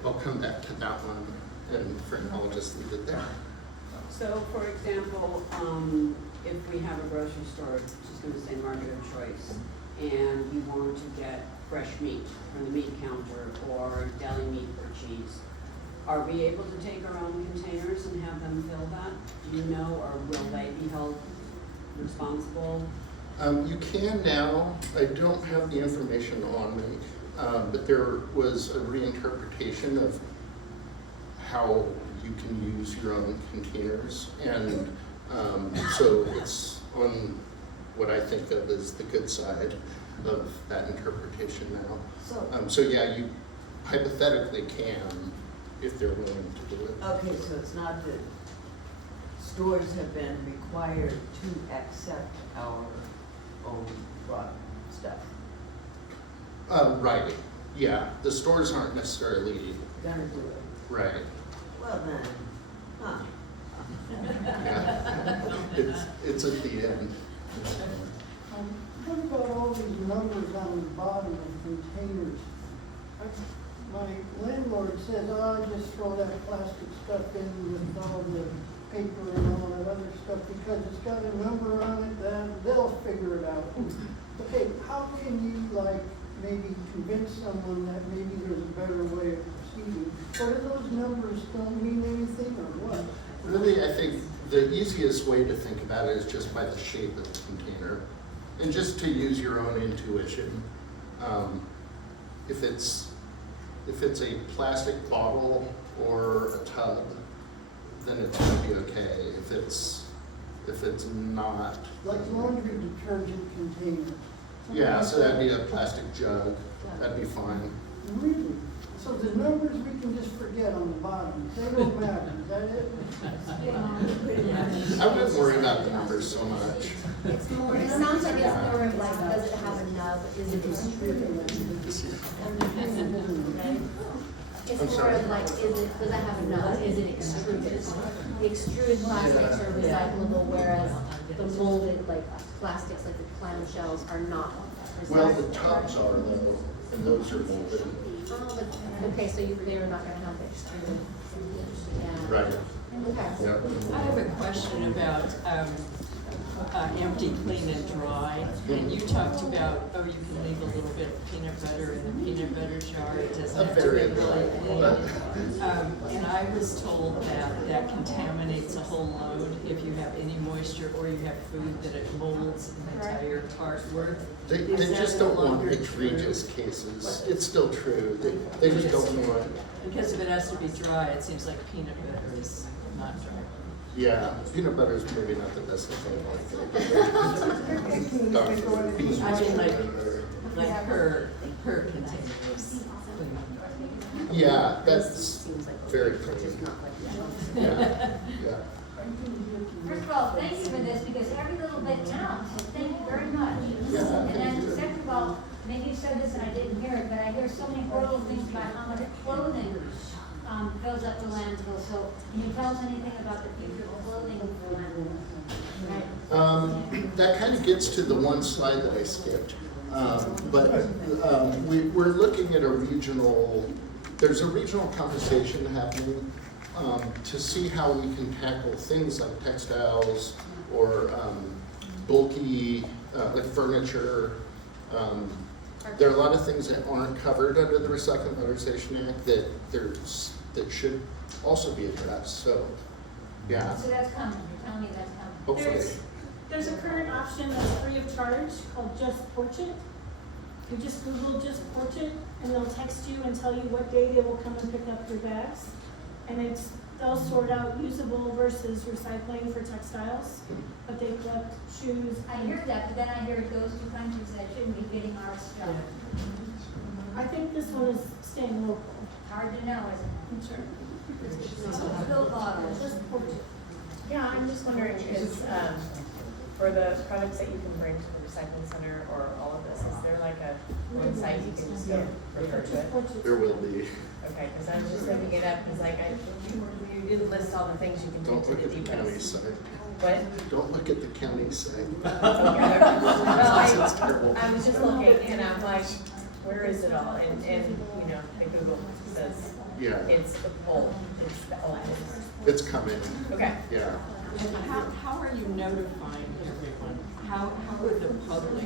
I'll come back to that one, and for now I'll just leave it there. So, for example, if we have a grocery store, just going to say market of choice, and you want to get fresh meat from the meat counter or deli meat or cheese, are we able to take our own containers and have them fill that? Do you know, or will they be held responsible? You can now. I don't have the information on me, but there was a reinterpretation of how you can use your own containers, and so it's on what I think of as the good side of that interpretation now. So yeah, you hypothetically can, if they're willing to do it. Okay, so it's not that stores have been required to accept our own brought stuff. Right, yeah, the stores aren't necessarily Gonna do it. right. Well then, huh? Yeah. It's at the end. What about all these numbers on the bottom of containers? My landlord says, oh, just throw that plastic stuff in with all the paper and all that other stuff because it's got a number on it, then they'll figure it out. Okay, how can you maybe convince someone that maybe there's a better way of proceeding? Or do those numbers don't mean anything or what? Really, I think the easiest way to think about it is just by the shape of the container. And just to use your own intuition. If it's a plastic bottle or a tub, then it's gonna be okay. If it's if it's not. Like laundry detergent container. Yeah, so that'd be a plastic jug, that'd be fine. Really? So the numbers we can just forget on the bottom, they don't matter, is that it? I wouldn't worry about the numbers so much. It's more, it sounds like it's more of like, does it have enough, is it extruded? It's I'm more sorry? of like, does it have enough, is it extruded? The extruded plastics are recyclable, whereas the molded, like, plastics, like the clamshells, are not. Well, the tops are though, and those are molded. Oh, but, okay, so they're not gonna have the extruded. Yeah. Right. Okay. Yep. I have a question about empty, clean, and dry. And you talked about, you can leave a little bit of peanut butter in the peanut butter jar. It doesn't have to be like and I was told that that contaminates a whole load if you have any moisture or you have food that it molds an entire cart worth. They just don't want egregious cases. It's still true. They just don't want. Because if it has to be dry, it seems like peanut butter is not dry. Yeah, peanut butter is maybe not the best thing I mean, like her containers. Yeah, that's very clean. Yeah, yeah. First of all, thank you for this, because every little bit counts, so thank you very much. And then second of all, maybe you said this and I didn't hear it, but I hear so many horrible things about how much clothing goes up the landfill. So can you tell us anything about the future of clothing for landfill? Right. That kind of gets to the one slide that I skipped. We're looking at there's a regional conversation happening to see how we can tackle things like textiles or bulky, like furniture. There are a lot of things that aren't covered under the Recycling and Modernization Act that should also be addressed. So, yeah. So that's coming, you're telling me that's coming. Hopefully. There's a current option that's free of charge called Just Porch It. You just Google Just Porch It, and they'll text you and tell you what day they will come and pick up your bags. And they'll sort out usable versus recycling for textiles, but they collect shoes. I hear that, but then I hear it goes to countries that shouldn't be getting our stuff. I think this one is staying local. Hard to know, isn't it? I'm sure. Spill bottles. Just Porch It. Yeah, I'm just wondering, for the products that you can bring to the recycling center or all of this, is there like a website you can just go refer to it? There will be. Okay, because I was just looking it up, because like you didn't list all the things you can do Don't to look the at the depots. county side. What? Don't look at the county side. Well, I was just looking and I'm like, where is it all? And you know, the Google says Yeah. it's the old, it's the old. It's coming. Okay. Yeah. How are you notifying everyone? How would the public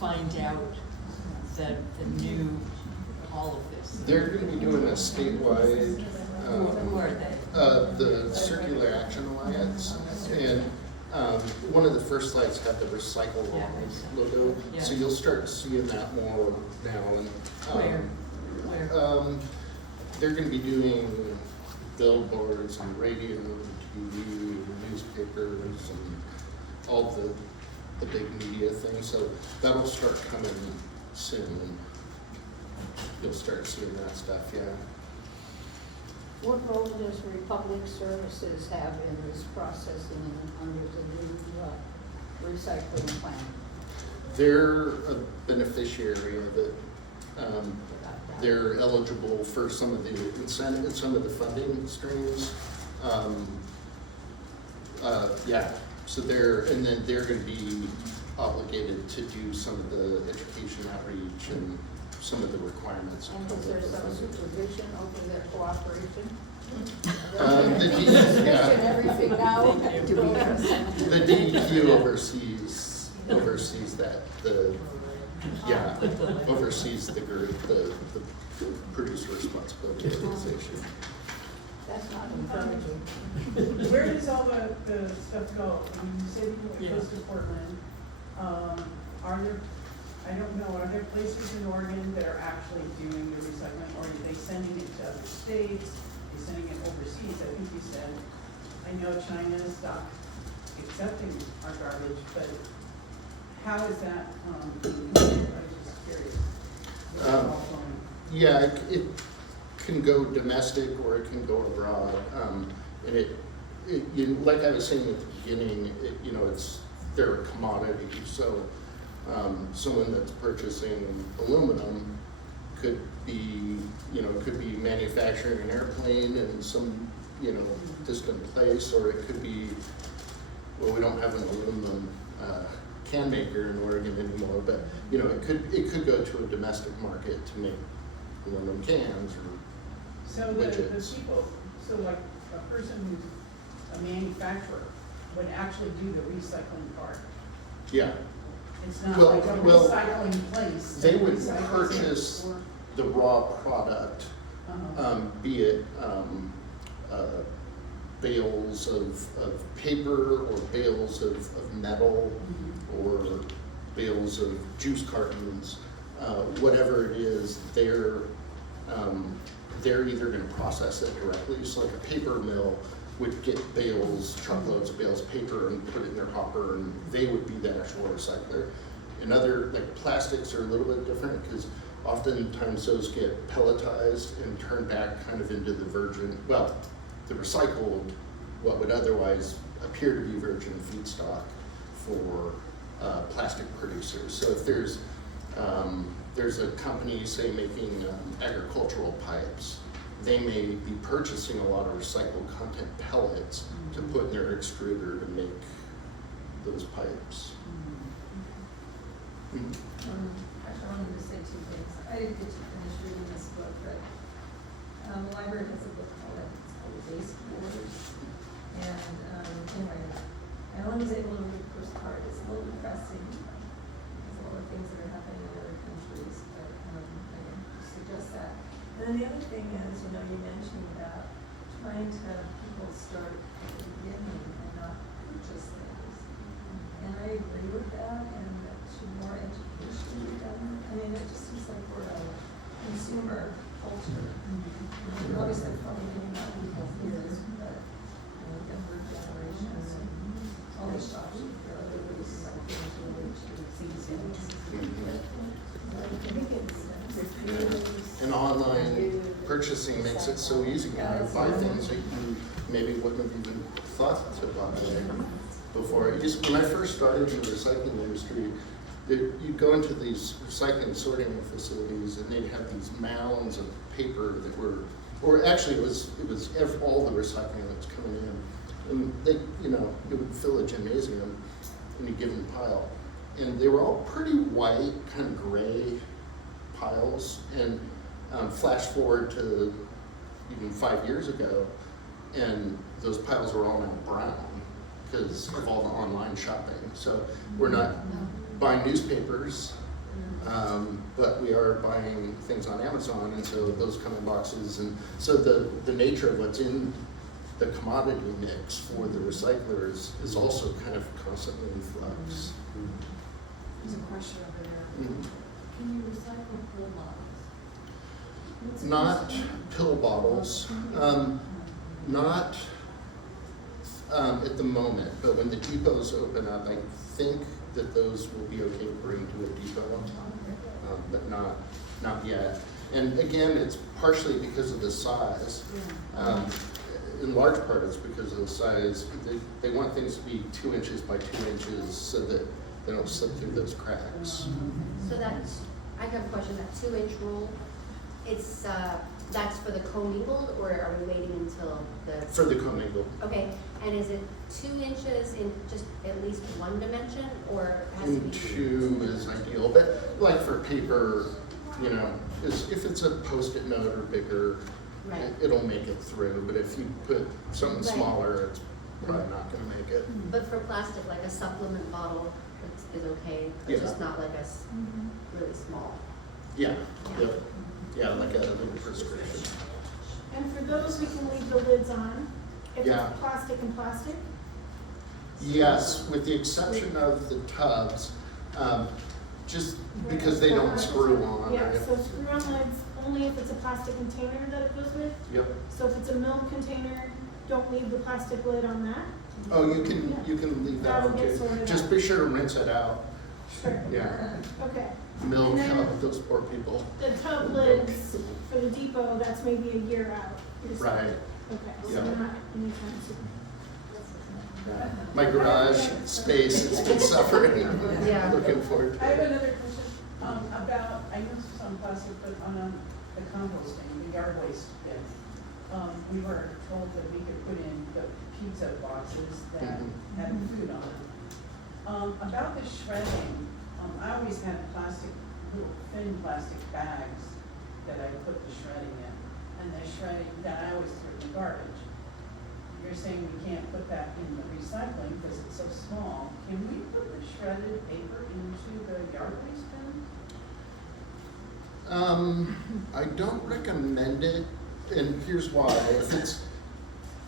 find out the new, all of this? They're going to be doing a statewide, Who are they? the Circular Action Alliance, and one of the first slides had the Recycle Lawn logo, Yeah. so you'll start seeing that more now. And Where? they're going to be doing billboards and radio, TV, newspapers, and all the big media things. So that'll start coming soon. You'll start seeing that stuff, yeah. What role does Republic Services have in this processing under the new recycling plan? They're a beneficiary of it. They're eligible for some of the incentive, some of the funding streams. Yeah, so they're going to be obligated to do some of the education outreach and some of the requirements. And is there some supervision over their cooperation? Everything now to be The DEQ oversees that. Oversees the group, the producer responsibility organization. That's not encouraging. Where does all the stuff go? I mean, you said it goes to Portland. Are there, I don't know, are there places in Oregon that are actually doing the recycling, or are they sending it to other states? Are they sending it overseas? I think you said, I know China stopped accepting our garbage, but how is that, being used? I was just curious. Is it all going- Yeah, it can go domestic or it can go abroad. And like I was saying at the beginning, they're a commodity. So someone that's purchasing aluminum could be manufacturing an airplane in some, distant place, or it could be, well, we don't have an aluminum can maker in Oregon anymore, but it could go to a domestic market to make aluminum cans or So widgets. the people, so like a person who's a manufacturer would actually do the recycling part? Yeah. It's not Well- like a well, recycling place? They that would recycles it, purchase or- the raw product, be it bales of paper or bales of metal or bales of juice cartons, whatever it is, they're either going to process it directly. So like a paper mill would get truckloads of bales of paper and put it in their hopper, and they would be the actual recycler. And other, like plastics are a little bit different because oftentimes those get pelletized and turned back kind of into the recycled, what would otherwise appear to be virgin feedstock for plastic producers. So if there's a company, say, making agricultural pipes, they may be purchasing a lot of recycled content pellets to put in their extruder to make those pipes. Actually, I wanted to say two things. I didn't get to finish reading this book, but the library has a book called The Basic Orders. And anyway, I only was able to read the first part. It's a little depressing because of all the things that are happening in other countries, but I can suggest that. And then the other thing is, you mentioned about trying to have people start at the beginning and not purchase things. And I agree with that, and that should more education be done. I mean, it just seems like we're a consumer culture. Obviously, probably getting out people here, but younger generation and all the shops are other ways like things really And online purchasing makes it so easy now to buy things that you maybe wouldn't have even thought to buy before. When I first started in the recycling industry, you'd go into these recycling sorting facilities and they'd have these mounds of paper that were, or actually it was all the recycling that was coming in. And they, it would fill a gymnasium in a given pile. And they were all pretty white, kind of gray piles. And flash forward to even 5 years ago, and those piles were all now brown because of all the online shopping. So we're not buying newspapers, but we are buying things on Amazon, and so those come in boxes. And so the nature of what's in the commodity mix for the recyclers is also kind of constantly in flux. There's a question over there. Can you recycle pill bottles? Not pill bottles, not at the moment, but when the depots open up, I think that those will be okay to bring to a depot, but not yet. And again, it's partially because of the size. In large part, it's because of the size. They want things to be 2 inches by 2 inches so that they don't slip through those cracks. So I have a question, that 2-inch rule, that's for the commingled, or are we waiting until the? For the commingled. Okay, and is it 2 inches in just at least one dimension, or has it to be? 2 is ideal, but like for paper, if it's a Post-it note or bigger, Right. it'll make it through. But if you put something Right. smaller, it's probably not going to make it. But for plastic, like a supplement bottle is okay, but Yeah. just not like really small. Yeah, yeah, like a little prescription. And for those, we can leave the lids on, if Yeah. it's plastic and plastic. Yes, with the exception of the tubs, just because they don't screw on. Yeah, Right? so screw-on lids, only if it's a plastic container that it goes with. Yep. So if it's a milk container, don't leave the plastic lid on that. Oh, you can leave that That'll on get too. sorted Just out. be sure to rinse it out. Sure. Yeah. Okay. Milk And then out those poor people. the tub lids for the depot, that's maybe a year out. you're saying? Right. Okay, so Yeah. not anytime soon. My garage space has been suffering. Yeah. Looking forward to I have it. another question, about, I noticed on plastic, but on the composting, the yard waste bin. We were told that we could put in the pizza boxes that had food on them. About the shredding, I always had plastic, little thin plastic bags that I put the shredding in, and the shredding, that I always threw in the garbage. You're saying we can't put that in the recycling because it's so small. Can we put the shredded paper into the yard waste bin? I don't recommend it, and here's why.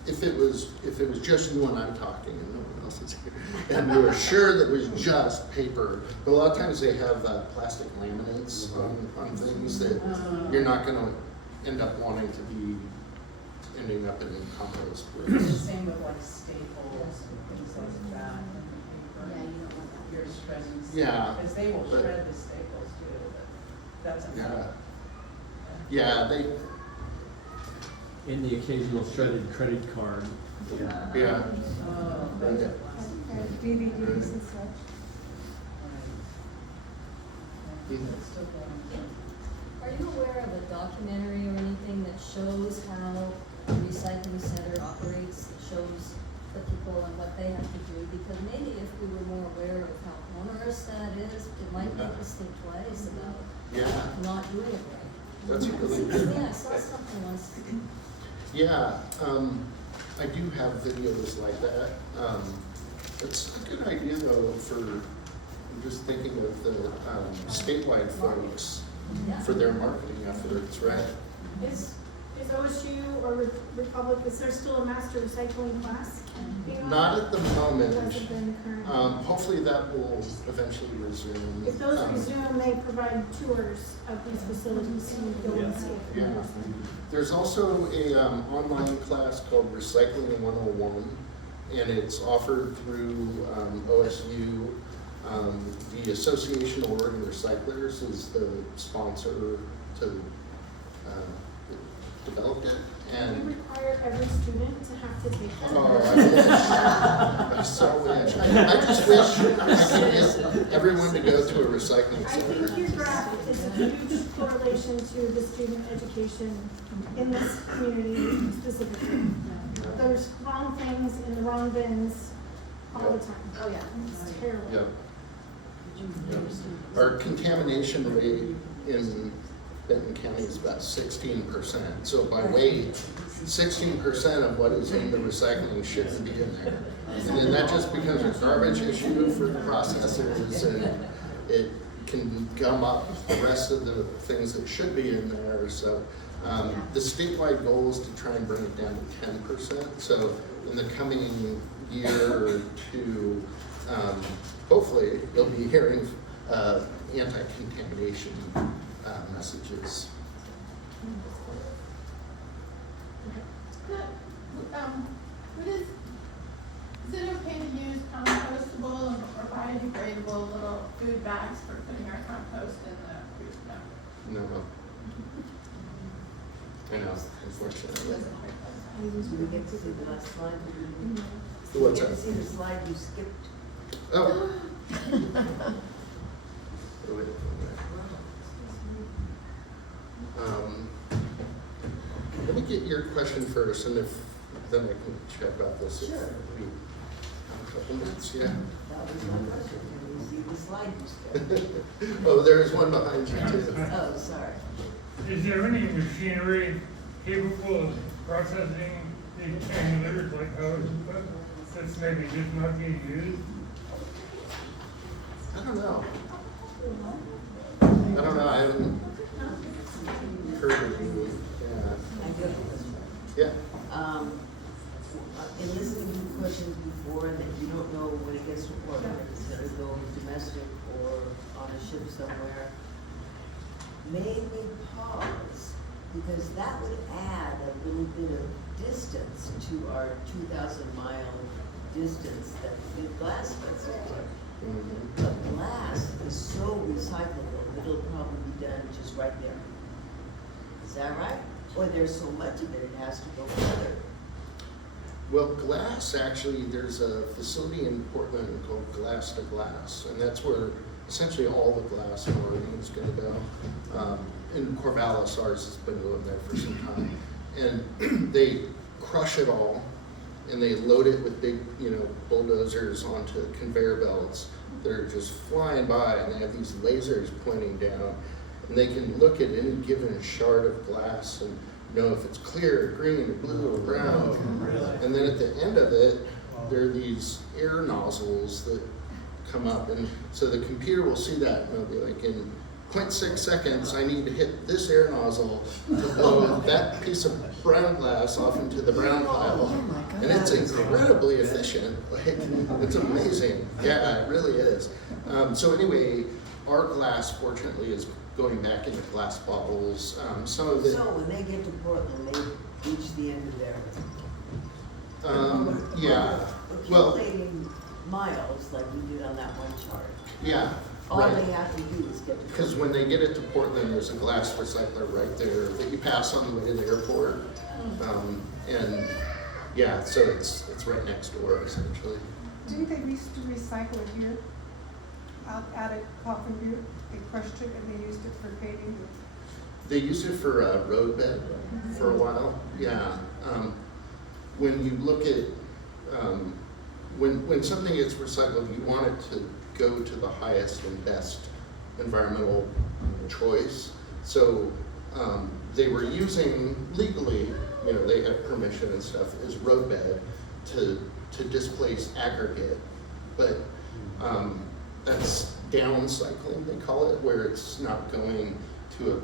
If it was just you and I talking and no one else is here, and we were sure that it was just paper, but a lot of times they have plastic laminates on things that you're not gonna end up wanting to be ending up in compost with. Same with like staples and things like that, and the paper. Yeah, you don't want that. You're shredding. Yeah, Because they will but- shred the staples too, but that's a. Yeah, they, In the occasional shredded credit card. yeah. And DVDs and such. Are you aware of a documentary or anything that shows how a recycling center operates, that shows the people and what they have to do? Because maybe if we were more aware of how onerous that is, it might make us think twice about not doing it right. That's a really good. Yeah, I saw something once. Yeah, I do have videos like that. It's a good idea though for, I'm just thinking of the statewide folks for their marketing efforts, right? Is OSU or Republic, is there still a master recycling class? Not at the moment. It hasn't been current. Hopefully that will eventually resume. If those resume, they provide tours of these facilities, so you go and see it. Yeah. There's also a online class called Recycling 101, and it's offered through OSU. The Association of Oregon Recyclers is the sponsor to develop it. And We require every student to have to take that. oh, I wish. I so wish. I just wish I could get everyone to go to a recycling I center. think your graph is a huge correlation to the student education in this community specifically. There's wrong things in the wrong bins all the time. Oh, yeah. It's terrible. Yep. Yep. Our contamination rate in Benton County is about 16%. So by weight, 16% of what is in the recycling shouldn't be in there. And then that just becomes a garbage issue for the processors, and it can gum up the rest of the things that should be in there. So the statewide goal is to try and bring it down to 10%. So in the coming year or two, hopefully you'll be hearing anti-contamination messages. Is it okay to use compostable or biodegradable little food bags for putting our compost in the food? No. No. I know, unfortunately. Did we get to see the last slide? What's Did that? you see the slide you skipped? Oh. Let me get your question first, and if then I can chat about this. Sure. If we have a couple minutes, yeah. That was my question. Did you see the slide you skipped? Oh, there is one behind you too. Oh, sorry. Is there any machinery capable of processing these hangers like ours that's maybe just not being used? I don't know. I haven't heard of you. I do have a question. Yeah. In listening to questions before that you don't know when it gets to Portland, it's gonna go domestic or on a ship somewhere, made me pause, because that would add a little bit of distance to our 2,000 mile distance that the big glass fences are. But glass is so recyclable, it'll probably be done just right there. Is that right? Or there's so much of it, it has to go further. Well, glass, actually, there's a facility in Portland called Glass to Glass, and that's where essentially all the glass in Oregon is going to go. In Corvallis, ours has been going there for some time. And they crush it all, and they load it with big, bulldozers onto conveyor belts. They're just flying by, and they have these lasers pointing down, and they can look at any given shard of glass and know if it's clear, or green, or blue, or brown. And then at the end of it, there are these air nozzles that come up, and so the computer will see that, and it'll be like, in 0.6 seconds, I need to hit this air nozzle to blow that piece of brown glass off into the brown pile. And it's incredibly efficient. Like, it's amazing. Yeah, it really is. So anyway, our glass, fortunately, is going back into glass bottles. Some of it. So when they get to Portland, they reach the end of their. Yeah. Well, accumulating miles like you did on that one chart. Yeah. All right. they have to do is get to. Because when they get it to Portland, there's a glass recycler right there that you pass on the way to the airport. And yeah, so it's right next door essentially. Didn't they used to recycle it here? Out at Coffin Butte, they crushed it and they used it for paving. They used it for a road bed for a while. Yeah. When you look at when something gets recycled, you want it to go to the highest and best environmental choice. So they were using legally, they have permission and stuff, as roadbed to displace aggregate, but that's downcycling, they call it, where it's not going to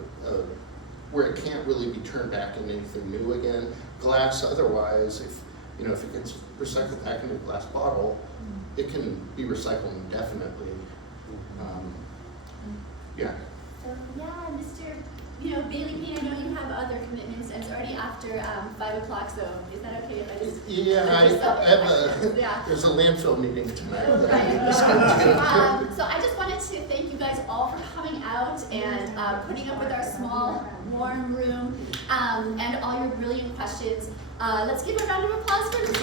where it can't really be turned back into anything new again. Glass, otherwise, if it gets recycled back into a glass bottle, it can be recycled indefinitely. Yeah. So yeah, Mr. Bailey Payne, I know you have other commitments, and it's already after 5 o'clock. So is that okay if I just? Yeah, I have yeah. There's a landfill meeting tonight. Right. So I just wanted to thank you guys all for coming out and putting up with our small, warm room and all your brilliant questions. Let's give a round of applause for this.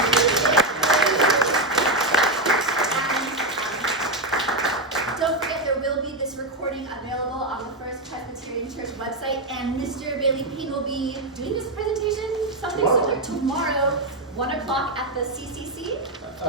Don't forget, there will be this recording available on the First Presbyterian Church website, and Mr. Bailey Payne will be doing this presentation tomorrow, 1 o'clock at the CCC.